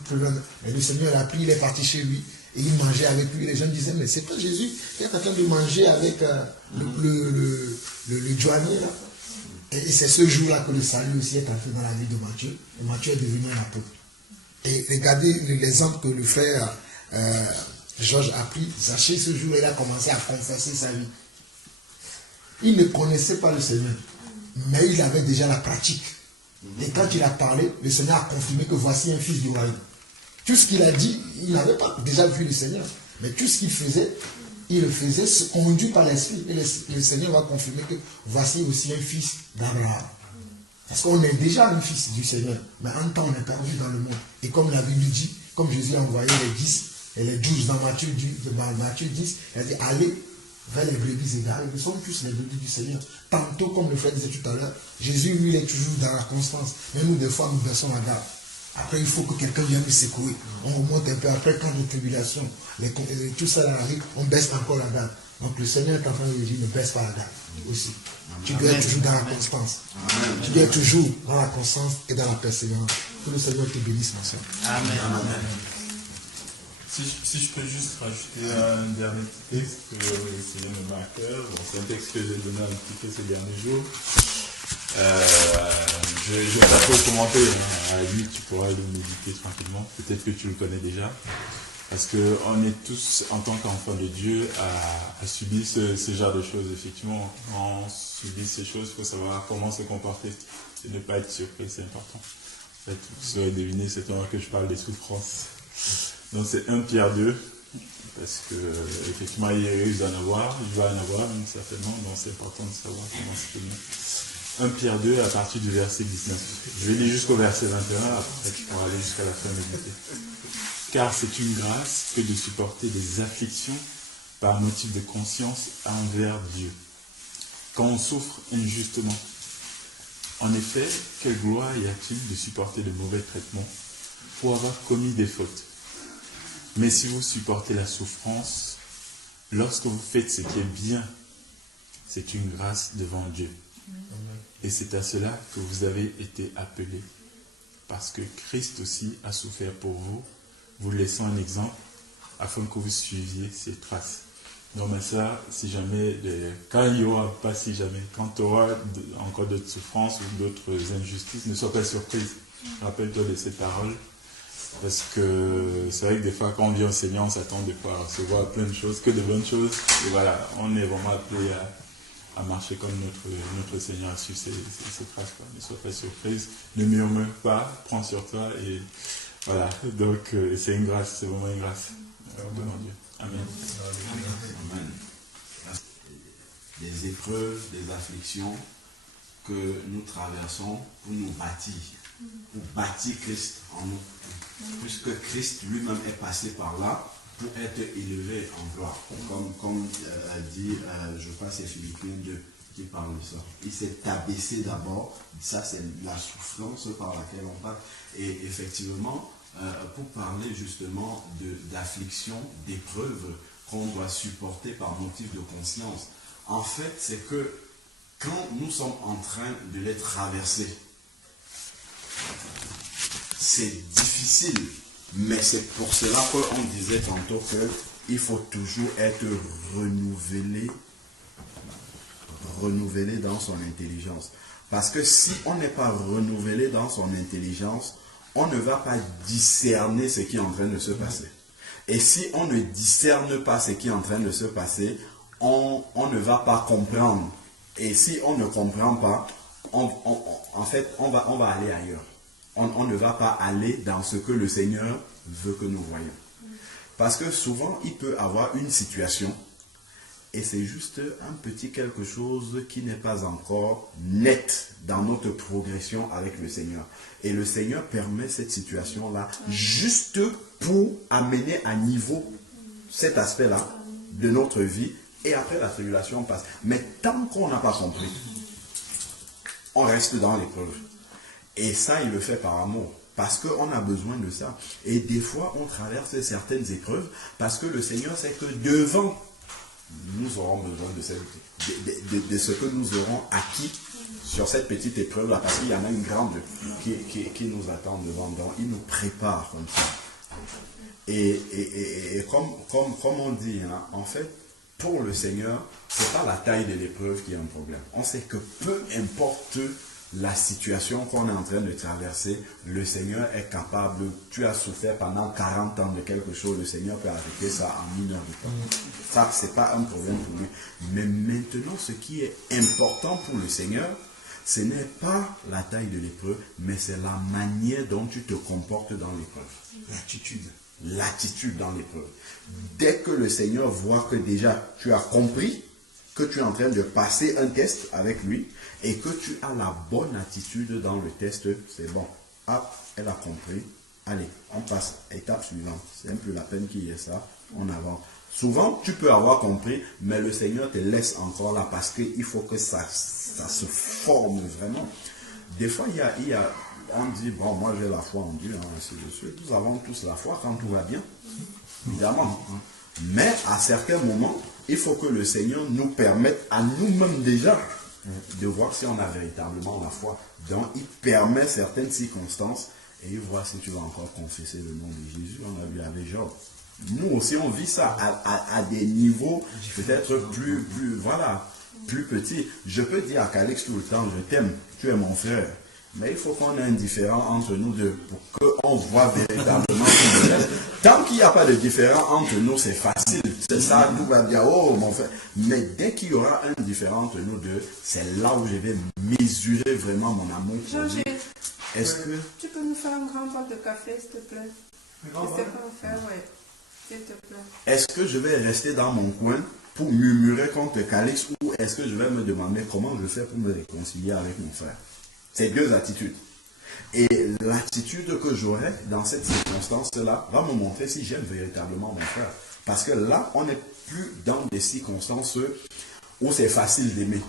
Et le Seigneur l'a pris, il est parti chez lui. Et il mangeait avec lui. Les gens disaient, mais c'est pas Jésus qui est en train de manger avec le douanier là. Et c'est ce jour-là que le salut aussi est entré dans la vie de Matthieu. Et Matthieu est devenu un apôtre. Et regardez l'exemple que le frère Georges a pris. Zachée, ce jour-là, il a commencé à confesser sa vie. Il ne connaissait pas le Seigneur, mais il avait déjà la pratique. Et quand il a parlé, le Seigneur a confirmé que voici un fils du royaume. Tout ce qu'il a dit, il n'avait pas déjà vu le Seigneur. Mais tout ce qu'il faisait, il le faisait conduit par l'Esprit. Et le Seigneur va confirmer que voici aussi un fils d'Abraham. Parce qu'on est déjà un fils du Seigneur. Mais en temps, on est perdu dans le monde. Et comme la Bible dit, comme Jésus a envoyé les 10 et les 12 dans Matthieu 10, il a dit, allez vers les brebis égarées. Nous sommes tous les brebis du Seigneur. Tantôt, comme le frère disait tout à l'heure, Jésus, lui, il est toujours dans la constance. Mais nous, des fois, nous baissons la garde. Après, il faut que quelqu'un vienne nous secouer. On remonte un peu. Après, quand les tribulations, tout ça arrive, on baisse encore la garde. Donc, le Seigneur est en train de dire, ne baisse pas la garde aussi. Tu dois être toujours dans la constance. Tu dois être toujours dans la constance et dans la persévérance. Que le Seigneur te bénisse, ma soeur. Amen. Si je peux juste rajouter un dernier petit texte que le Seigneur me met à cœur. C'est un texte que j'ai donné un petit peu ces derniers jours. Je ne vais pas trop le commenter. À la limite, tu pourras le méditer tranquillement. Peut-être que tu le connais déjà. Parce qu'on est tous, en tant qu'enfants de Dieu, à subir ce genre de choses. Effectivement, quand on subit ces choses, il faut savoir comment se comporter et ne pas être surpris, c'est important. En fait, vous saurez deviner, c'est toi que je parle des souffrances. Donc c'est 1 Pierre 2, parce que effectivement il risque d'en avoir, il va en avoir même certainement, donc c'est important de savoir comment se tenir. 1 Pierre 2 à partir du verset 19. Je vais lire jusqu'au verset 21, après tu pourras aller jusqu'à la fin méditer. Car c'est une grâce que de supporter des afflictions par motif de conscience envers Dieu, quand on souffre injustement. En effet, quelle gloire y a-t-il de supporter de mauvais traitements pour avoir commis des fautes? Mais si vous supportez la souffrance, lorsque vous faites ce qui est bien, c'est une grâce devant Dieu. Et c'est à cela que vous avez été appelés. Parce que Christ aussi a souffert pour vous, vous laissant un exemple, afin que vous suiviez ses traces. Non, mais ça, si jamais, quand il y aura, pas si jamais, quand tu auras encore d'autres souffrances ou d'autres injustices, ne sois pas surprise. Rappelle-toi de ces paroles. Parce que c'est vrai que des fois, quand on vient au Seigneur, on s'attend des fois à recevoir plein de choses, que de bonnes choses. Et voilà, on est vraiment appelé à marcher comme notre Seigneur a su ses traces. Ne sois pas surprise, ne murmure pas, prends sur toi. Et voilà, donc c'est une grâce, c'est vraiment une grâce devant Dieu. Amen. Amen. Des épreuves, des afflictions que nous traversons pour nous bâtir, pour bâtir Christ en nous. Puisque Christ lui-même est passé par là pour être élevé en gloire. Comme dit, je crois que c'est Philippiens 2 qui parle de ça. Il s'est abaissé d'abord, ça c'est la souffrance par laquelle on parle. Et effectivement, pour parler justement d'affliction, d'épreuves qu'on doit supporter par motif de conscience. En fait, c'est que quand nous sommes en train de les traverser, c'est difficile, mais c'est pour cela qu'on disait tantôt qu'il faut toujours être renouvelé dans son intelligence. Parce que si on n'est pas renouvelé dans son intelligence, on ne va pas discerner ce qui est en train de se passer. Et si on ne discerne pas ce qui est en train de se passer, on ne va pas comprendre. Et si on ne comprend pas, en fait, on va aller ailleurs. On ne va pas aller dans ce que le Seigneur veut que nous voyions. Parce que souvent, il peut avoir une situation et c'est juste un petit quelque chose qui n'est pas encore net dans notre progression avec le Seigneur. Et le Seigneur permet cette situation-là juste pour amener à niveau cet aspect-là de notre vie et après la tribulation passe. Mais tant qu'on n'a pas compris, on reste dans l'épreuve. Et ça, il le fait par amour. Parce qu'on a besoin de ça. Et des fois, on traverse certaines épreuves parce que le Seigneur sait que devant, nous aurons besoin de ce que nous aurons acquis sur cette petite épreuve-là. Parce qu'il y en a une grande qui nous attend devant. Donc, il nous prépare comme ça. Et comme on dit, hein, en fait, pour le Seigneur, ce n'est pas la taille de l'épreuve qui est un problème. On sait que peu importe la situation qu'on est en train de traverser, le Seigneur est capable. Tu as souffert pendant 40 ans de quelque chose, le Seigneur peut arrêter ça en 1 heure de temps. Ça, ce n'est pas un problème pour lui. Mais maintenant, ce qui est important pour le Seigneur, ce n'est pas la taille de l'épreuve, mais c'est la manière dont tu te comportes dans l'épreuve. L'attitude dans l'épreuve. Dès que le Seigneur voit que déjà tu as compris, que tu es en train de passer un test avec lui, et que tu as la bonne attitude dans le test, c'est bon. Hop, elle a compris. Allez, on passe à l'étape suivante. C'est un peu la peine qu'il y ait ça. On avance. Souvent, tu peux avoir compris, mais le Seigneur te laisse encore là parce qu'il faut que ça se forme vraiment. Des fois, on dit, bon, moi j'ai la foi en Dieu, hein, ainsi de suite. Nous avons tous la foi quand tout va bien, évidemment. Mais à certains moments, il faut que le Seigneur nous permette à nous-mêmes déjà de voir si on a véritablement la foi. Donc, il permet certaines circonstances et il voit si tu vas encore confesser le nom de Jésus. On a vu avec Job. Nous aussi, on vit ça à des niveaux peut-être plus petits. Je peux dire à Calix tout le temps, je t'aime, tu es mon frère. Mais il faut qu'on ait un différent entre nous deux pour qu'on voit véritablement qui nous est. Tant qu'il n'y a pas de différent entre nous, c'est facile. C'est ça, tout va dire, oh mon frère. Mais dès qu'il y aura un différent entre nous deux, c'est là où je vais mesurer vraiment mon amour pour lui. Est-ce que... Tu peux nous faire un grand bol de café, s'il te plaît? Je sais pas en faire, oui. S'il te plaît. Est-ce que je vais rester dans mon coin pour murmurer contre Calix ou est-ce que je vais me demander comment je fais pour me réconcilier avec mon frère? C'est deux attitudes. Et l'attitude que j'aurai dans cette circonstance-là va me montrer si j'aime véritablement mon frère. Parce que là, on n'est plus dans des circonstances où c'est facile d'aimer.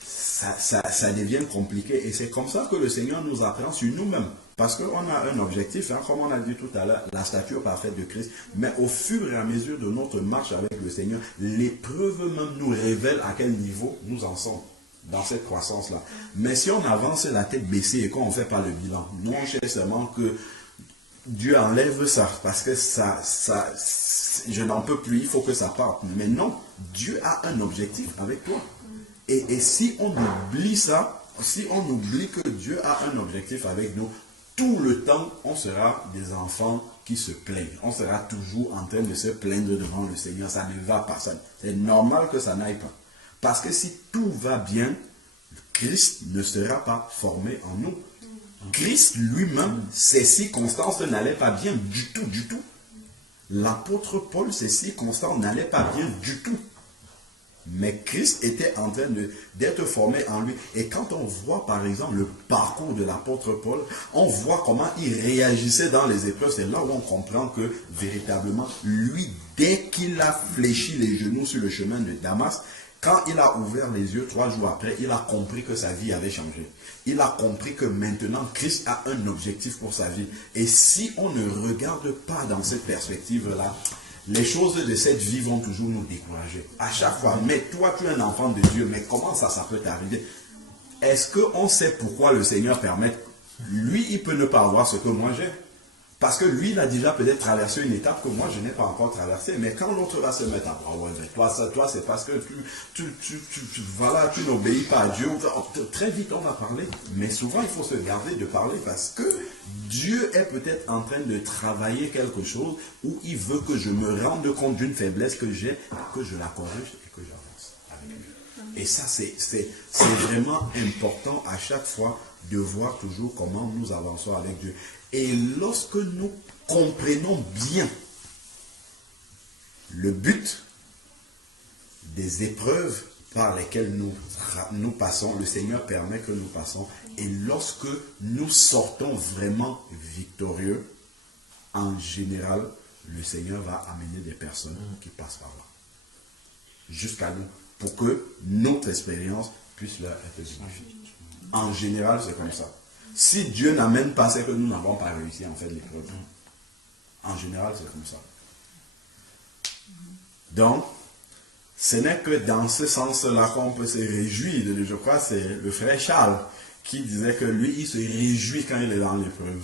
Ça devient compliqué. Et c'est comme ça que le Seigneur nous apprend sur nous-mêmes. Parce qu'on a un objectif, hein, comme on a dit tout à l'heure, la stature parfaite de Christ. Mais au fur et à mesure de notre marche avec le Seigneur, l'épreuve même nous révèle à quel niveau nous en sommes dans cette croissance-là. Mais si on avance la tête baissée et qu'on ne fait pas le bilan, nous on cherche seulement que Dieu enlève ça, parce que je n'en peux plus, il faut que ça parte. Mais non, Dieu a un objectif avec toi. Et si on oublie ça, si on oublie que Dieu a un objectif avec nous, tout le temps, on sera des enfants qui se plaignent. On sera toujours en train de se plaindre devant le Seigneur. Ça ne va pas. C'est normal que ça n'aille pas. Parce que si tout va bien, Christ ne sera pas formé en nous. Christ lui-même, ses circonstances n'allaient pas bien du tout, du tout. L'apôtre Paul, ses circonstances n'allaient pas bien du tout. Mais Christ était en train d'être formé en lui. Et quand on voit par exemple le parcours de l'apôtre Paul, on voit comment il réagissait dans les épreuves. C'est là où on comprend que véritablement, lui, dès qu'il a fléchi les genoux sur le chemin de Damas, Quand il a ouvert les yeux 3 jours après, il a compris que sa vie avait changé. Il a compris que maintenant, Christ a un objectif pour sa vie. Et si on ne regarde pas dans cette perspective-là, les choses de cette vie vont toujours nous décourager. À chaque fois, mais toi, tu es un enfant de Dieu, mais comment ça peut t'arriver? Est-ce qu'on sait pourquoi le Seigneur permet? Lui, il peut ne pas avoir ce que moi j'ai. Parce que lui, il a déjà peut-être traversé une étape que moi, je n'ai pas encore traversée. Mais quand l'autre va se mettre à voir, ouais, toi, c'est parce que tu n'obéis pas à Dieu. Très vite, on va parler. Mais souvent, il faut se garder de parler parce que Dieu est peut-être en train de travailler quelque chose où il veut que je me rende compte d'une faiblesse que j'ai, que je la corrige et que j'avance avec lui. Et ça, c'est vraiment important à chaque fois de voir toujours comment nous avançons avec Dieu. Et lorsque nous comprenons bien le but des épreuves par lesquelles nous passons, le Seigneur permet que nous passons, et lorsque nous sortons vraiment victorieux, en général, le Seigneur va amener des personnes qui passent par là, jusqu'à nous, pour que notre expérience puisse leur être bénéfique. En général, c'est comme ça. Si Dieu n'amène pas, c'est que nous n'avons pas réussi en fait l'épreuve. En général, c'est comme ça. Donc, ce n'est que dans ce sens-là qu'on peut se réjouir. Je crois que c'est le frère Charles qui disait que lui, il se réjouit quand il est dans l'épreuve.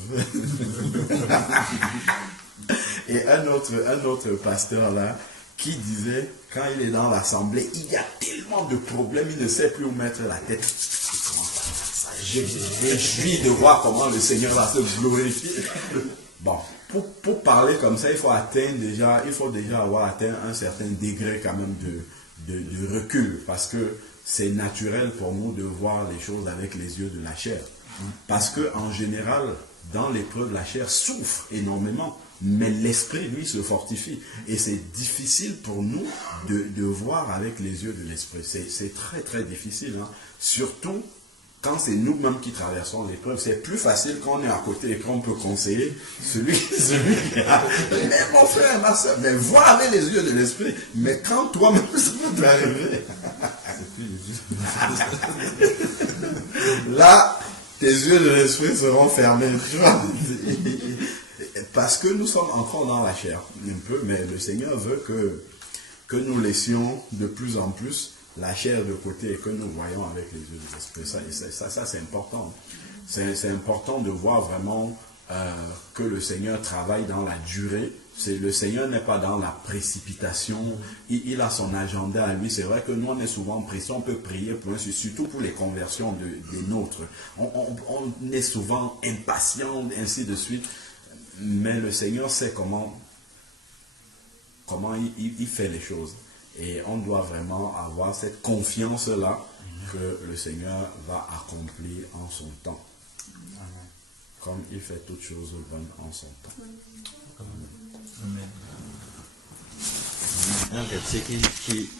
Et un autre pasteur là, qui disait, quand il est dans l'assemblée, il y a tellement de problèmes, il ne sait plus où mettre la tête. Je me réjouis de voir comment le Seigneur va se glorifier. Bon, pour parler comme ça, il faut déjà avoir atteint un certain degré quand même de recul, parce que c'est naturel pour nous de voir les choses avec les yeux de la chair. Parce que en général, dans l'épreuve, la chair souffre énormément, mais l'esprit, lui, se fortifie. Et c'est difficile pour nous de voir avec les yeux de l'esprit. C'est très, très difficile. Hein. Surtout quand c'est nous-mêmes qui traversons l'épreuve. C'est plus facile quand on est à côté et qu'on peut conseiller celui qui a. Mais mon frère, ma soeur, mais vois avec les yeux de l'esprit. Mais quand toi-même, ça peut t'arriver. Là, tes yeux de l'esprit seront fermés. Tu vois. Parce que nous sommes encore dans la chair, un peu, mais le Seigneur veut que nous laissions de plus en plus la chair de côté et que nous voyons avec les yeux de l'esprit. Ça c'est important. C'est important de voir vraiment que le Seigneur travaille dans la durée. Le Seigneur n'est pas dans la précipitation. Il a son agenda à lui. C'est vrai que nous, on est souvent pressés. On peut prier pour un, surtout pour les conversions des nôtres. On est souvent impatient, ainsi de suite. Mais le Seigneur sait comment il fait les choses. Et on doit vraiment avoir cette confiance-là que le Seigneur va accomplir en son temps. Comme il fait toutes choses bonnes en son temps. Amen. Un verset qui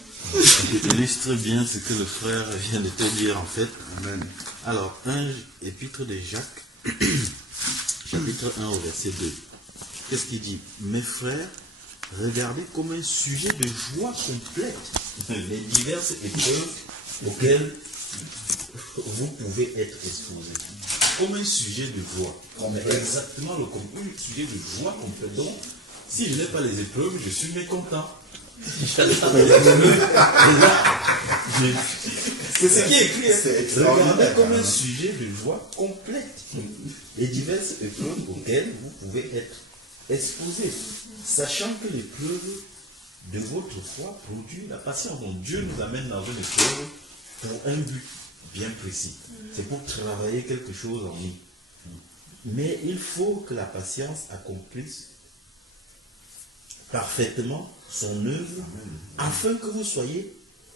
illustre bien ce que le frère vient de te dire en fait. Amen. Alors, épître de Jacques, chapitre 1 au verset 2. Qu'est-ce qu'il dit? Mes frères, regardez comme un sujet de joie complète les diverses épreuves auxquelles vous pouvez être exposés. Comme un sujet de joie. Exactement un sujet de joie complète. Donc, si je n'ai pas les épreuves, je suis mécontent. C'est ce qui est écrit. Regardez comme un sujet de joie complète les diverses épreuves auxquelles vous pouvez être exposés, sachant que l'épreuve de votre foi produit la patience. Donc Dieu nous amène dans une épreuve pour un but bien précis. C'est pour travailler quelque chose en nous. Mais il faut que la patience accomplisse parfaitement son œuvre, afin que vous soyez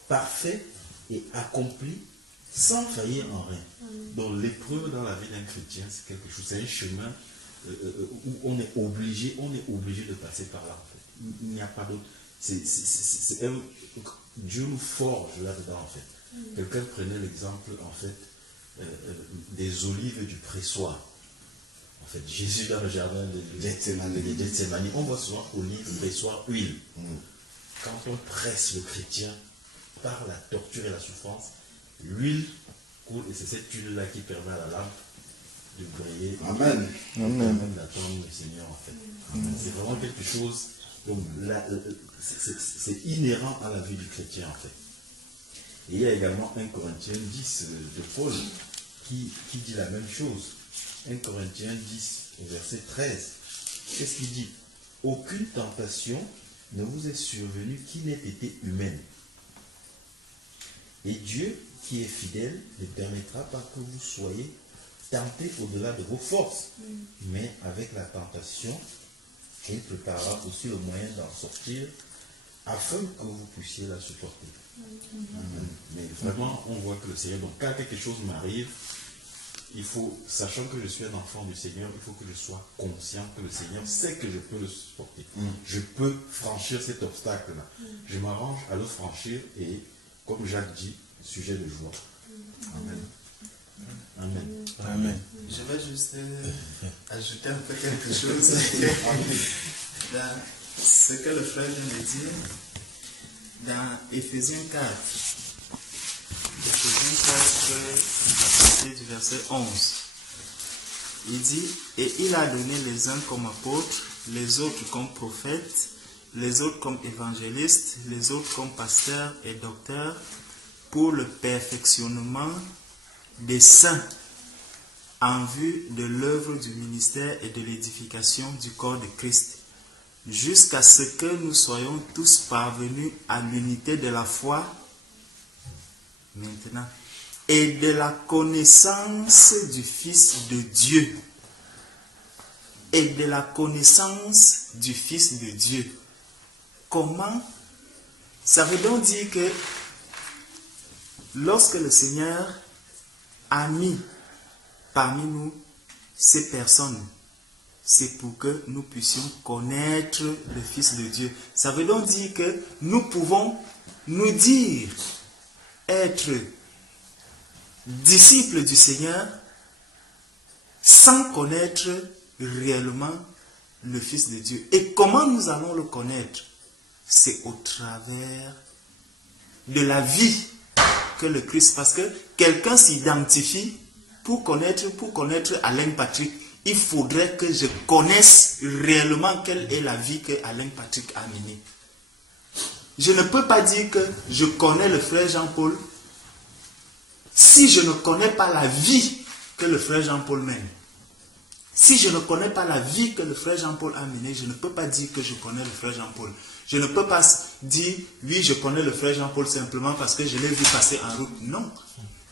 parfaits et accomplis sans faillir en rien. Donc l'épreuve dans la vie d'un chrétien, c'est quelque chose, c'est un chemin où on est obligé de passer par là. En fait. Il n'y a pas d'autre. Dieu nous forge là-dedans en fait. Quelqu'un prenait l'exemple en fait des olives du pressoir. En fait, Jésus dans le jardin de Gethsémani, on voit souvent olives, pressoir, huile. Quand on presse le chrétien, par la torture et la souffrance, l'huile coule et c'est cette huile-là qui permet à la lampe de briller. Amen. Amen. D'attendre le Seigneur en fait. C'est vraiment quelque chose, donc c'est inhérent à la vie du chrétien en fait. Et il y a également 1 Corinthiens 10 de Paul qui dit la même chose. 1 Corinthiens 10 au verset 13. Qu'est-ce qu'il dit? Aucune tentation ne vous est survenue qui n'ait été humaine. Et Dieu, qui est fidèle, ne permettra pas que vous soyez tentés au-delà de vos forces. Mais avec la tentation, il préparera aussi le moyen d'en sortir afin que vous puissiez la supporter. Mais vraiment, on voit que le Seigneur, donc quand quelque chose m'arrive, il faut, sachant que je suis un enfant du Seigneur, il faut que je sois conscient que le Seigneur sait que je peux le supporter. Je peux franchir cet obstacle-là. Je m'arrange à le franchir et, comme Jacques dit, sujet de joie. Amen. Amen. Amen. Je vais juste ajouter un peu quelque chose dans ce que le frère vient de dire dans Éphésiens 4. Éphésiens 4, du verset 11. Il dit, et il a donné les uns comme apôtres, les autres comme prophètes, les autres comme évangélistes, les autres comme pasteurs et docteurs, pour le perfectionnement des saints, en vue de l'œuvre du ministère et de l'édification du corps de Christ, jusqu'à ce que nous soyons tous parvenus à l'unité de la foi, maintenant, et de la connaissance du Fils de Dieu. Et de la connaissance du Fils de Dieu. Comment? Ça veut donc dire que lorsque le Seigneur a mis parmi nous ces personnes, c'est pour que nous puissions connaître le Fils de Dieu. Ça veut donc dire que nous pouvons nous dire être disciples du Seigneur sans connaître réellement le Fils de Dieu. Et comment nous allons le connaître? C'est au travers de la vie que le Christ, parce que quelqu'un s'identifie pour connaître Alain Patrick. Il faudrait que je connaisse réellement quelle est la vie que Alain Patrick a menée. Je ne peux pas dire que je connais le frère Jean-Paul si je ne connais pas la vie que le frère Jean-Paul mène. Si je ne connais pas la vie que le frère Jean-Paul a menée, je ne peux pas dire que je connais le frère Jean-Paul. Je ne peux pas dire, oui, je connais le frère Jean-Paul simplement parce que je l'ai vu passer en route. Non.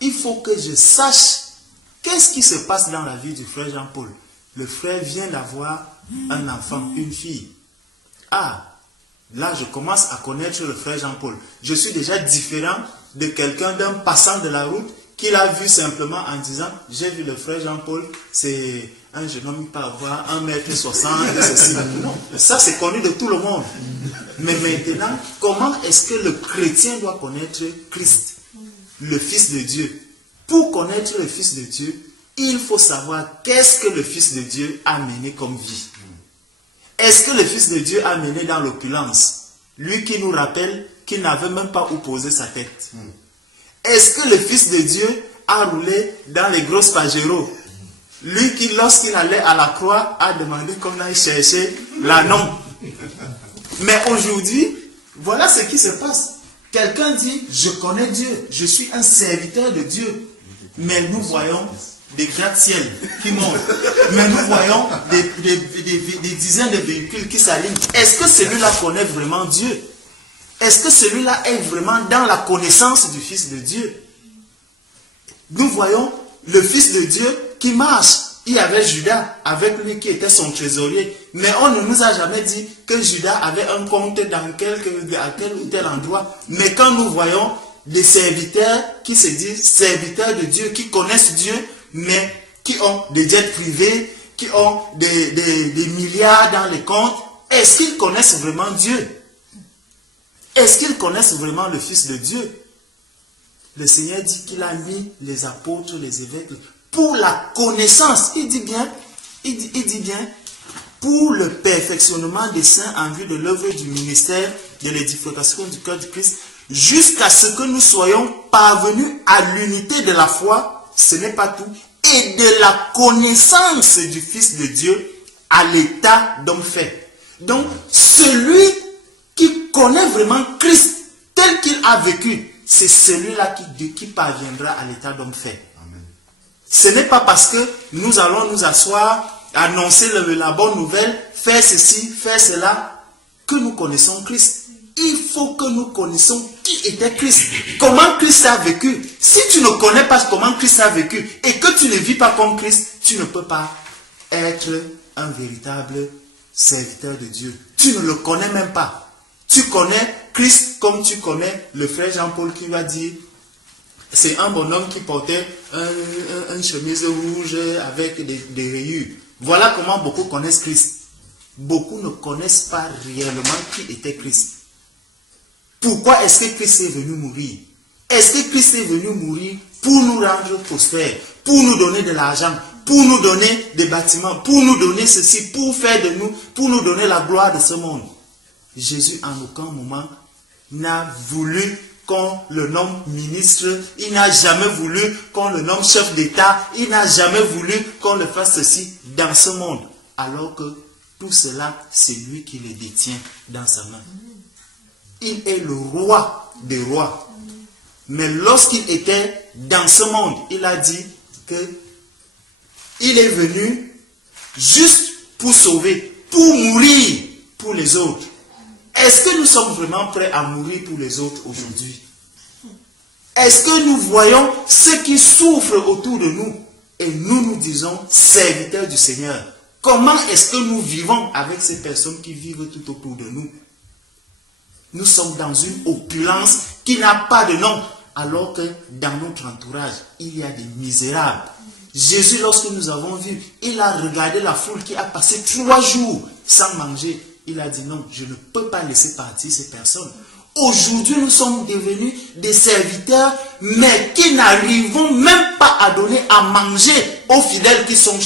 Il faut que je sache qu'est-ce qui se passe dans la vie du frère Jean-Paul. Le frère vient d'avoir un enfant, une fille. Ah, là, je commence à connaître le frère Jean-Paul. Je suis déjà différent de quelqu'un, d'un passant de la route, qui l'a vu simplement en disant, j'ai vu le frère Jean-Paul, c'est un jeune homme qui peut avoir 1m60 et ceci. Non, ça c'est connu de tout le monde. Mais maintenant, comment est-ce que le chrétien doit connaître Christ, le Fils de Dieu? Pour connaître le Fils de Dieu, il faut savoir qu'est-ce que le Fils de Dieu a mené comme vie. Est-ce que le Fils de Dieu a mené dans l'opulence? Lui qui nous rappelle qu'il n'avait même pas où poser sa tête. Est-ce que le Fils de Dieu a roulé dans les grosses Pajero? Lui qui, lorsqu'il allait à la croix, a demandé qu'on aille chercher l'anneau. Mais aujourd'hui, voilà ce qui se passe. Quelqu'un dit, je connais Dieu, je suis un serviteur de Dieu. Mais nous voyons des gratte-ciels qui montent. Mais nous voyons des dizaines de véhicules qui s'alignent. Est-ce que celui-là connaît vraiment Dieu? Est-ce que celui-là est vraiment dans la connaissance du Fils de Dieu? Nous voyons le Fils de Dieu qui marche. Il y avait Judas avec lui qui était son trésorier. Mais on ne nous a jamais dit que Judas avait un compte à tel ou tel endroit. Mais quand nous voyons des serviteurs qui se disent serviteurs de Dieu, qui connaissent Dieu, mais qui ont des jets privés, qui ont des milliards dans les comptes, est-ce qu'ils connaissent vraiment Dieu? Est-ce qu'ils connaissent vraiment le Fils de Dieu? Le Seigneur dit qu'il a mis les apôtres, les évêques, pour la connaissance. Il dit bien, pour le perfectionnement des saints en vue de l'œuvre du ministère de l'édification du cœur de Christ, jusqu'à ce que nous soyons parvenus à l'unité de la foi, ce n'est pas tout, et de la connaissance du Fils de Dieu à l'état d'homme fait. Donc, celui qui connaît vraiment Christ tel qu'il a vécu, c'est celui-là qui parviendra à l'état d'homme fait. Amen. Ce n'est pas parce que nous allons nous asseoir, annoncer la bonne nouvelle, faire ceci, faire cela, que nous connaissons Christ. Il faut que nous connaissions qui était Christ, comment Christ a vécu. Si tu ne connais pas comment Christ a vécu et que tu ne vis pas comme Christ, tu ne peux pas être un véritable serviteur de Dieu. Tu ne le connais même pas. Tu connais Christ comme tu connais le frère Jean-Paul qui va dire, c'est un bonhomme qui portait une chemise rouge avec des rayures. Voilà comment beaucoup connaissent Christ. Beaucoup ne connaissent pas réellement qui était Christ. Pourquoi est-ce que Christ est venu mourir? Est-ce que Christ est venu mourir pour nous rendre prospères, pour nous donner de l'argent, pour nous donner des bâtiments, pour nous donner ceci, pour faire de nous, pour nous donner la gloire de ce monde? Jésus en aucun moment n'a voulu qu'on le nomme ministre, il n'a jamais voulu qu'on le nomme chef d'État, il n'a jamais voulu qu'on le fasse ceci dans ce monde. Alors que tout cela, c'est lui qui le détient dans sa main. Il est le roi des rois. Mais lorsqu'il était dans ce monde, il a dit que il est venu juste pour sauver, pour mourir pour les autres. Est-ce que nous sommes vraiment prêts à mourir pour les autres aujourd'hui? Est-ce que nous voyons ceux qui souffrent autour de nous et nous disons serviteurs du Seigneur? Comment est-ce que nous vivons avec ces personnes qui vivent tout autour de nous? Nous sommes dans une opulence qui n'a pas de nom, alors que dans notre entourage, il y a des misérables. Jésus, lorsque nous avons vu, il a regardé la foule qui a passé 3 jours sans manger. Il a dit non, je ne peux pas laisser partir ces personnes. Aujourd'hui, nous sommes devenus des serviteurs, mais qui n'arrivons même pas à donner à manger aux fidèles qui sont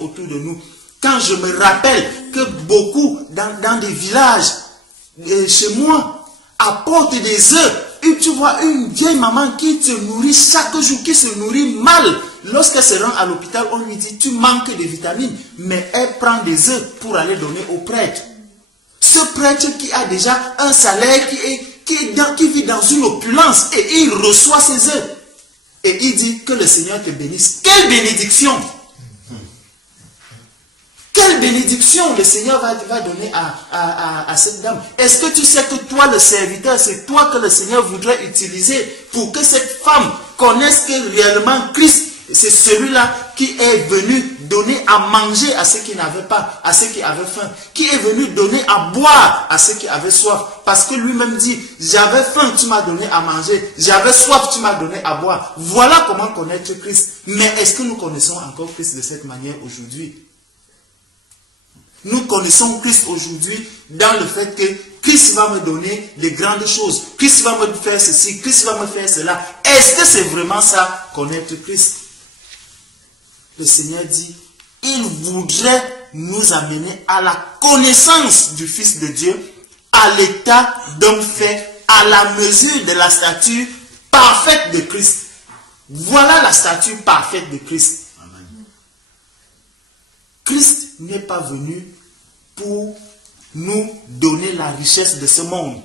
autour de nous. Quand je me rappelle que beaucoup dans des villages, chez moi, apportent des œufs, et tu vois une vieille maman qui te nourrit chaque jour, qui se nourrit mal. Lorsqu'elle se rend à l'hôpital, on lui dit tu manques de vitamines, mais elle prend des œufs pour aller donner au prêtre. Ce prêtre qui a déjà un salaire, qui vit dans une opulence, et il reçoit ses œufs. Et il dit que le Seigneur te bénisse. Quelle bénédiction! Quelle bénédiction le Seigneur va donner à cette dame. Est-ce que tu sais que toi, le serviteur, c'est toi que le Seigneur voudrait utiliser pour que cette femme connaisse que réellement Christ, c'est celui-là qui est venu donner à manger à ceux qui n'avaient pas, à ceux qui avaient faim, qui est venu donner à boire à ceux qui avaient soif. Parce que lui-même dit, j'avais faim, tu m'as donné à manger, j'avais soif, tu m'as donné à boire. Voilà comment connaître Christ. Mais est-ce que nous connaissons encore Christ de cette manière aujourd'hui? Nous connaissons Christ aujourd'hui dans le fait que Christ va me donner les grandes choses. Christ va me faire ceci, Christ va me faire cela. Est-ce que c'est vraiment ça, connaître Christ? Le Seigneur dit, il voudrait nous amener à la connaissance du Fils de Dieu, à l'état d'homme fait, à la mesure de la stature parfaite de Christ. Voilà la stature parfaite de Christ. Christ n'est pas venu pour nous donner la richesse de ce monde.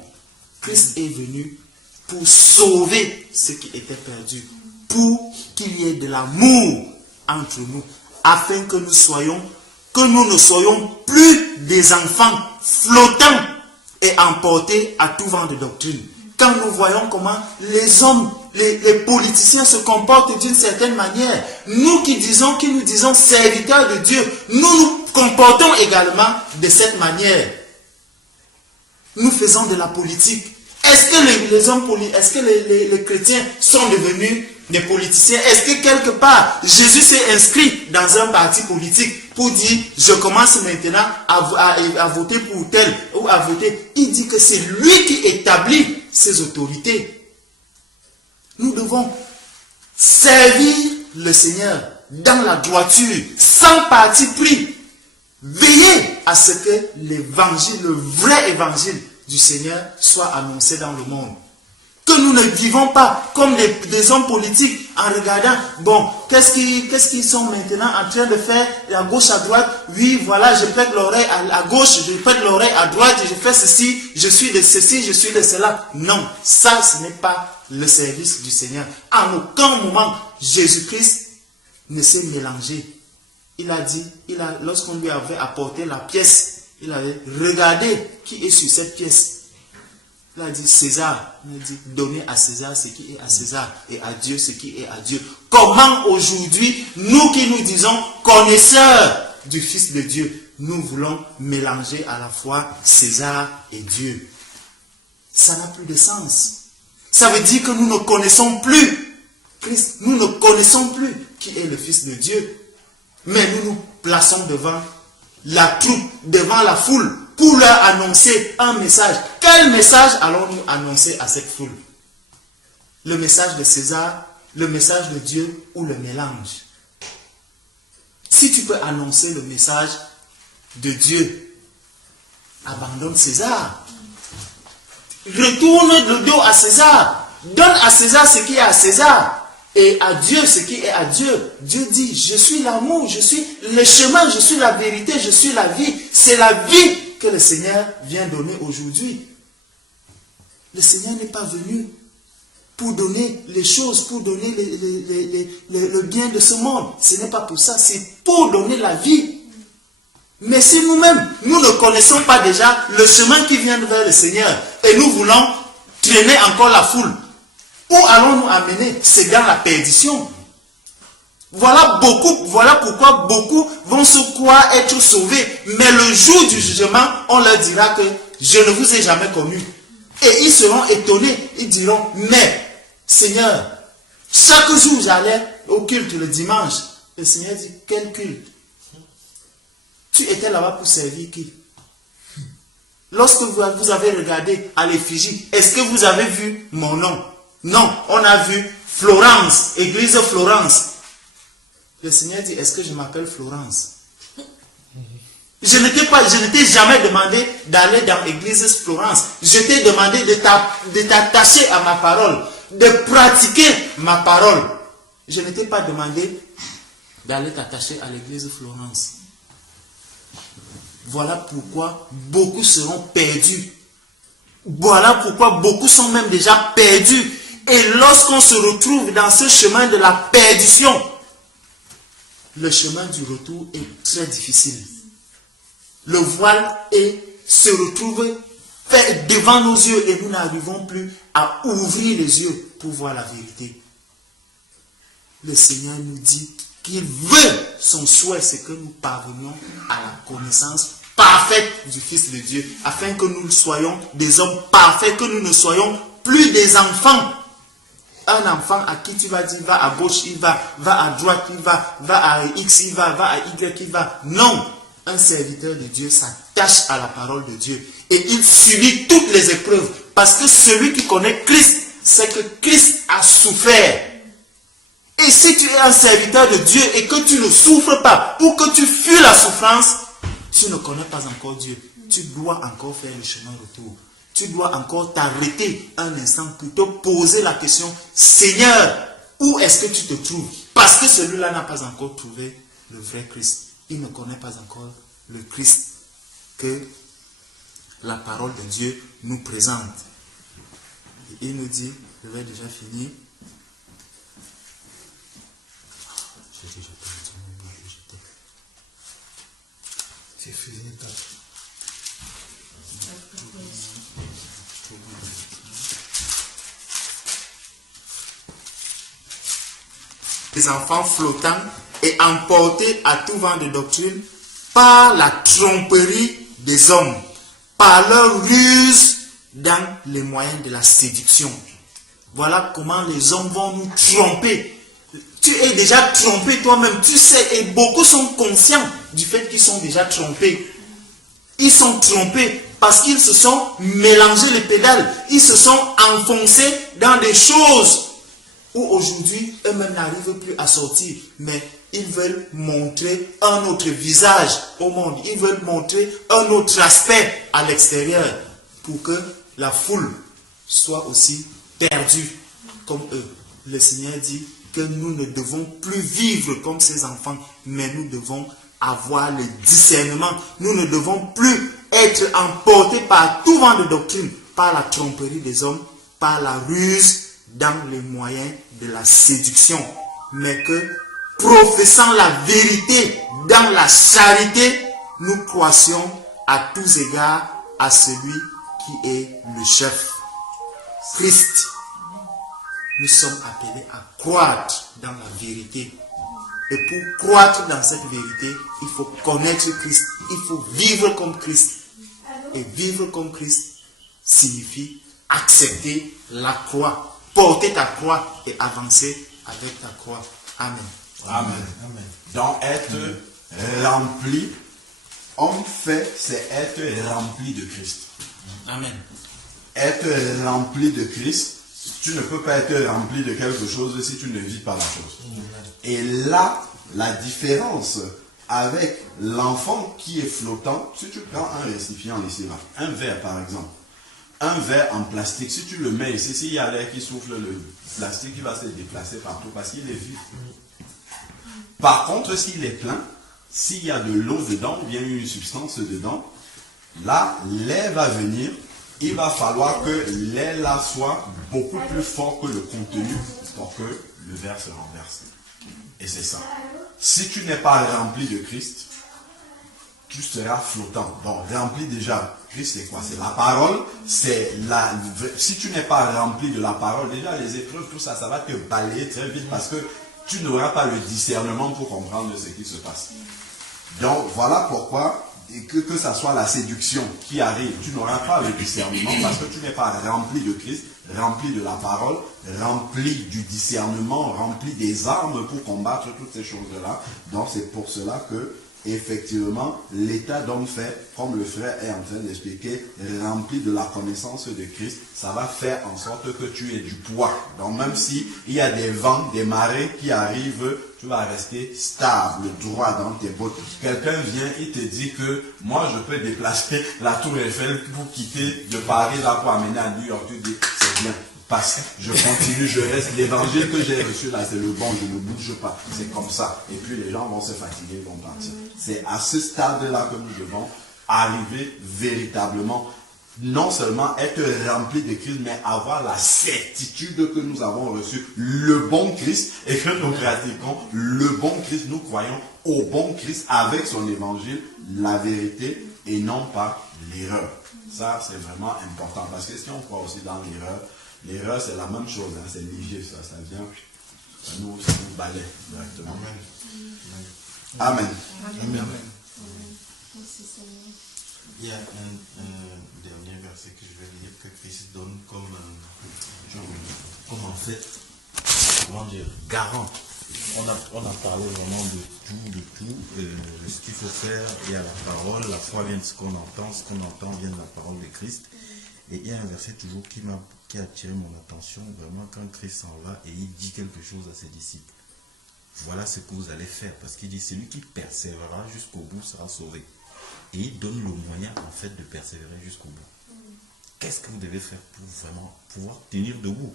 Christ est venu pour sauver ce qui était perdu, pour qu'il y ait de l'amour entre nous, afin que nous ne soyons plus des enfants flottants et emportés à tout vent de doctrine. Quand nous voyons comment les hommes, les politiciens se comportent d'une certaine manière, nous qui nous disons serviteurs de Dieu, nous nous comportons également de cette manière. Nous faisons de la politique. Est-ce que les chrétiens sont devenus des politiciens? Est-ce que quelque part, Jésus s'est inscrit dans un parti politique pour dire, je commence maintenant à voter pour tel ou à voter? Il dit que c'est lui qui établit ses autorités. Nous devons servir le Seigneur dans la droiture, sans parti pris. Veillez à ce que l'évangile, le vrai évangile du Seigneur soit annoncé dans le monde. Que nous ne vivons pas comme des hommes politiques en regardant, bon, qu'est-ce qu'ils sont maintenant en train de faire à gauche, à droite? Oui, voilà, je prête l'oreille à gauche, je prête l'oreille à droite, je fais ceci, je suis de ceci, je suis de cela. Non, ça, ce n'est pas le service du Seigneur. En aucun moment, Jésus-Christ ne s'est mélangé. Il a dit, lorsqu'on lui avait apporté la pièce, il avait regardé qui est sur cette pièce. Il a dit César, il a dit donnez à César ce qui est à César et à Dieu ce qui est à Dieu. Comment aujourd'hui, nous qui nous disons connaisseurs du Fils de Dieu, nous voulons mélanger à la fois César et Dieu? Ça n'a plus de sens. Ça veut dire que nous ne connaissons plus Christ, nous ne connaissons plus qui est le Fils de Dieu. Mais nous nous plaçons devant la troupe, devant la foule, pour leur annoncer un message. Quel message allons-nous annoncer à cette foule? Le message de César, le message de Dieu ou le mélange? Si tu peux annoncer le message de Dieu, abandonne César. Retourne le dos à César. Donne à César ce qui est à César. Et à Dieu ce qui est à Dieu. Dieu dit, je suis l'amour, je suis le chemin, je suis la vérité, je suis la vie. C'est la vie que le Seigneur vient donner aujourd'hui. Le Seigneur n'est pas venu pour donner les choses, pour donner le bien de ce monde. Ce n'est pas pour ça, c'est pour donner la vie. Mais si nous-mêmes, nous ne connaissons pas déjà le chemin qui vient vers le Seigneur, et nous voulons traîner encore la foule, où allons-nous amener? C'est dans la perdition. Voilà pourquoi beaucoup vont se croire être sauvés. Mais le jour du jugement, on leur dira que je ne vous ai jamais connu. Et ils seront étonnés. Ils diront, mais Seigneur, chaque jour j'allais au culte le dimanche. Le Seigneur dit, quel culte? Tu étais là-bas pour servir qui? Lorsque vous avez regardé à l'effigie, est-ce que vous avez vu mon nom? Non, on a vu Florence, église Florence. Le Seigneur dit, est-ce que je m'appelle Florence? Je ne t'ai jamais demandé d'aller dans l'église Florence. Je t'ai demandé de t'attacher à ma parole, de pratiquer ma parole. Je ne t'ai pas demandé d'aller t'attacher à l'église Florence. Voilà pourquoi beaucoup seront perdus. Voilà pourquoi beaucoup sont même déjà perdus. Et lorsqu'on se retrouve dans ce chemin de la perdition, le chemin du retour est très difficile. Le voile se retrouve fait devant nos yeux et nous n'arrivons plus à ouvrir les yeux pour voir la vérité. Le Seigneur nous dit qu'il veut, son souhait, c'est que nous parvenions à la connaissance parfaite du Fils de Dieu, afin que nous soyons des hommes parfaits, que nous ne soyons plus des enfants. Un enfant à qui tu vas dire, va à gauche, il va à droite, il va à X, il va à Y, il va. Non, un serviteur de Dieu s'attache à la parole de Dieu et il subit toutes les épreuves, parce que celui qui connaît Christ, c'est que Christ a souffert. Et si tu es un serviteur de Dieu et que tu ne souffres pas, ou que tu fuis la souffrance, tu ne connais pas encore Dieu. Tu dois encore faire le chemin retour. Tu dois encore t'arrêter un instant pour te poser la question, Seigneur, où est-ce que tu te trouves? Parce que celui-là n'a pas encore trouvé le vrai Christ. Il ne connaît pas encore le Christ que la parole de Dieu nous présente. Et il nous dit, je vais déjà finir. Les enfants flottants et emportés à tout vent de doctrine par la tromperie des hommes, par leur ruse dans les moyens de la séduction. Voilà comment les hommes vont nous tromper. Tu es déjà trompé toi-même, tu sais, et beaucoup sont conscients du fait qu'ils sont déjà trompés. Ils sont trompés parce qu'ils se sont mélangés les pédales, ils se sont enfoncés dans des choses où aujourd'hui, eux-mêmes n'arrivent plus à sortir, mais ils veulent montrer un autre visage au monde, ils veulent montrer un autre aspect à l'extérieur, pour que la foule soient aussi perdus comme eux. Le Seigneur dit que nous ne devons plus vivre comme ces enfants, mais nous devons avoir le discernement. Nous ne devons plus être emportés par tout vent de doctrine, par la tromperie des hommes, par la ruse, dans les moyens de la séduction, mais que, professant la vérité dans la charité, nous croissions à tous égards à celui qui est le chef, Christ. Nous sommes appelés à croître dans la vérité. Et pour croître dans cette vérité, il faut connaître Christ. Il faut vivre comme Christ. Et vivre comme Christ signifie accepter la croix, porter ta croix et avancer avec ta croix. Amen. Amen. Donc être rempli, en fait, c'est être rempli de Christ. Amen. Être rempli de Christ, tu ne peux pas être rempli de quelque chose si tu ne vis pas la chose. Et là, la différence avec l'enfant qui est flottant, si tu prends un récipient ici, là, un verre par exemple, un verre en plastique, si tu le mets ici, s'il y a l'air qui souffle, le plastique il va se déplacer partout parce qu'il est vide. Par contre, s'il est plein, s'il y a de l'eau dedans, ou bien une substance dedans, là, l'air va venir. Il va falloir que l'air là soit beaucoup plus fort que le contenu pour que le verre se renverse. Et c'est ça. Si tu n'es pas rempli de Christ, tu seras flottant. Donc, rempli déjà, Christ c'est quoi? C'est la parole. Si tu n'es pas rempli de la parole, déjà les épreuves, tout ça, ça va te balayer très vite parce que tu n'auras pas le discernement pour comprendre ce qui se passe. Donc, voilà pourquoi, que ça soit la séduction qui arrive, tu n'auras pas le discernement parce que tu n'es pas rempli de Christ, rempli de la parole, rempli du discernement, rempli des armes pour combattre toutes ces choses-là. Donc, c'est pour cela que effectivement, l'état d'homme fait, comme le frère est en train d'expliquer, rempli de la connaissance de Christ, ça va faire en sorte que tu aies du poids. Donc même si il y a des vents, des marées qui arrivent, tu vas rester stable, droit dans tes bottes. Quelqu'un vient, il te dit que moi je peux déplacer la tour Eiffel pour quitter de Paris là pour amener à New York. Tu dis, c'est bien. Parce que je continue, je reste. L'évangile que j'ai reçu là, c'est le bon, je ne bouge pas. C'est comme ça. Et puis les gens vont se fatiguer, vont partir. C'est à ce stade-là que nous devons arriver véritablement, non seulement être remplis de Christ, mais avoir la certitude que nous avons reçu le bon Christ et que nous pratiquons le bon Christ. Nous croyons au bon Christ avec son évangile, la vérité et non pas l'erreur. Ça, c'est vraiment important parce que si on croit aussi dans l'erreur, c'est la même chose, hein, c'est léger, ça vient, ça nous balaie directement. Amen. Amen. Il y a un dernier verset que je vais lire que Christ donne comme en fait, comment dire, garant. On a parlé vraiment de tout, ce qu'il faut faire. Il y a la parole, la foi vient de ce qu'on entend vient de la parole de Christ. Et il y a un verset toujours qui a attiré mon attention, vraiment quand Christ s'en va et il dit quelque chose à ses disciples. Voilà ce que vous allez faire, parce qu'il dit, celui qui persévérera jusqu'au bout sera sauvé. Et il donne le moyen en fait de persévérer jusqu'au bout. Qu'est-ce que vous devez faire pour vraiment pouvoir tenir debout?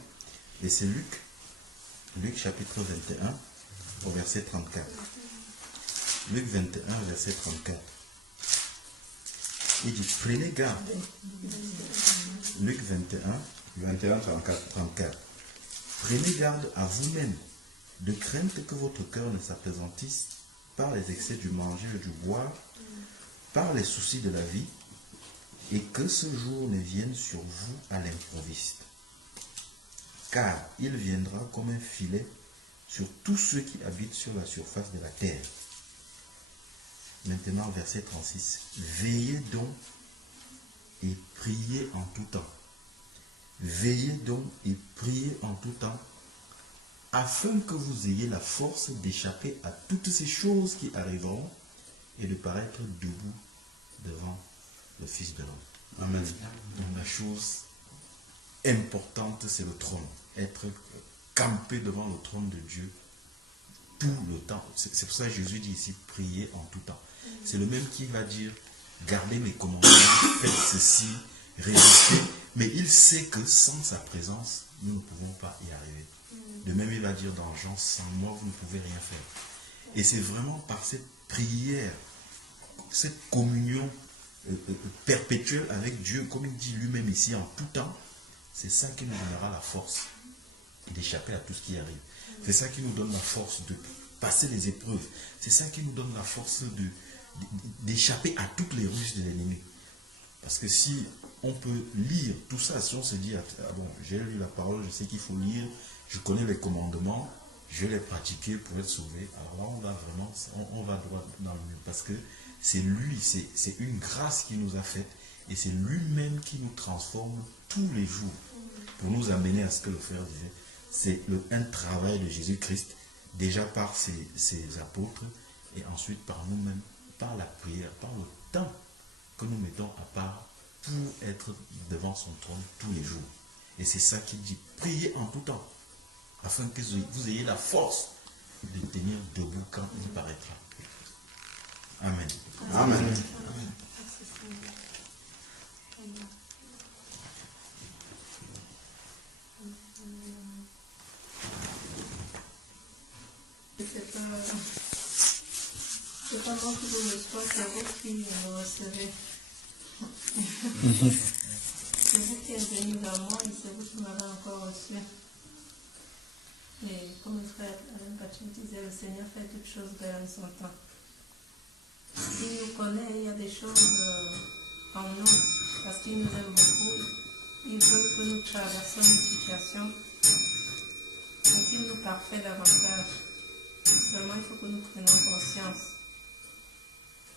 Et c'est Luc chapitre 21 au verset 34. Luc 21 verset 34. Il dit, prenez garde. Luc 21, 34. Prenez garde à vous-même, de crainte que votre cœur ne s'apaisantisse par les excès du manger et du boire, par les soucis de la vie, et que ce jour ne vienne sur vous à l'improviste. Car il viendra comme un filet sur tous ceux qui habitent sur la surface de la terre. Maintenant, verset 36. Veillez donc et priez en tout temps. Veillez donc et priez en tout temps, afin que vous ayez la force d'échapper à toutes ces choses qui arriveront et de paraître debout devant le Fils de l'homme. Amen. Donc la chose importante, c'est le trône. Être campé devant le trône de Dieu tout le temps. C'est pour ça que Jésus dit ici, priez en tout temps. C'est le même qui va dire, gardez mes commandements, faites ceci, résister, mais il sait que sans sa présence, nous ne pouvons pas y arriver. De même, il va dire dans Jean, sans moi, vous ne pouvez rien faire. Et c'est vraiment par cette prière, cette communion perpétuelle avec Dieu, comme il dit lui-même ici en tout temps, c'est ça qui nous donnera la force d'échapper à tout ce qui arrive. C'est ça qui nous donne la force de passer les épreuves. C'est ça qui nous donne la force d'échapper à toutes les ruses de l'ennemi. Parce que si on peut lire tout ça, si on se dit, ah bon, j'ai lu la parole, je sais qu'il faut lire, je connais les commandements, je vais les pratiquer pour être sauvé, alors là on va vraiment, on va droit dans le mur. Parce que c'est lui, c'est une grâce qu'il nous a faite, et c'est lui-même qui nous transforme tous les jours pour nous amener à ce que le frère disait. C'est un travail de Jésus-Christ, déjà par ses apôtres, et ensuite par nous-mêmes, par la prière, par le temps que nous mettons à part pour être devant son trône tous les jours. Et c'est ça qu'il dit, priez en tout temps, afin que vous ayez la force de tenir debout quand il paraîtra. Amen. Amen. C'est pas moi qui vous reçois, c'est vous qui me recevez. C'est vous qui êtes venu vers moi et c'est vous qui m'avez encore reçu. Et comme le frère Alain Patrick disait, le Seigneur fait toutes choses belles en son temps. Il nous connaît, il y a des choses en nous, parce qu'il nous aime beaucoup. Il veut que nous traversions une situation pour qu'il nous parfait davantage. Seulement, il faut que nous prenions conscience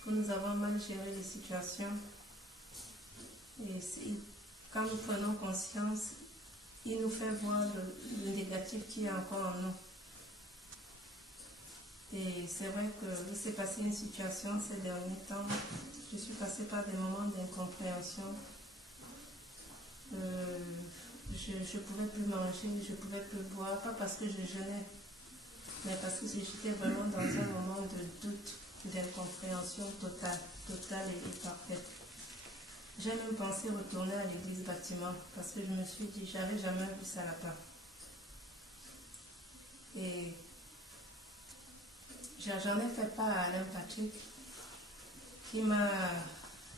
que nous avons mal géré les situations. Et quand nous prenons conscience, il nous fait voir le négatif qui est encore en nous. Et c'est vrai que il s'est passé une situation ces derniers temps. Je suis passée par des moments d'incompréhension. Je ne pouvais plus manger, je ne pouvais plus boire, pas parce que je jeûnais, mais parce que j'étais vraiment dans un moment de doute, d'incompréhension totale et parfaite. J'ai même pensé retourner à l'église bâtiment, parce que je me suis dit, j'avais jamais vu ça là-bas. Et j'en ai fait part à Alain Patrick, qui m'a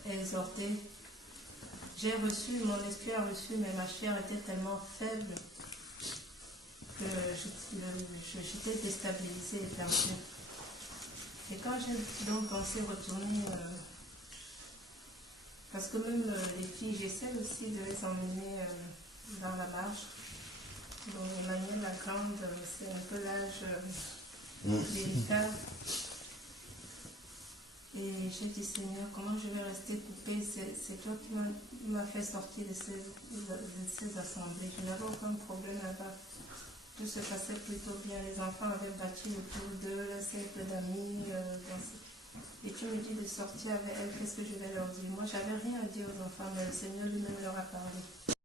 exhorté. J'ai reçu, mon esprit a reçu, mais ma chair était tellement faible que j'étais déstabilisée et perdue. Et quand j'ai donc pensé retourner, parce que même les filles, j'essaie aussi de les emmener dans la marche. Donc Emmanuel la grande, c'est un peu l'âge délicat. Et j'ai dit, Seigneur, comment je vais rester coupée? C'est toi qui m'as fait sortir de ces assemblées. Je n'avais aucun problème là-bas. Tout se passait plutôt bien. Les enfants avaient bâti autour d'eux, le cercle d'amis. Et tu me dis de sortir avec elles, qu'est-ce que je vais leur dire? Moi, j'avais rien à dire aux enfants, mais le Seigneur lui-même leur a parlé.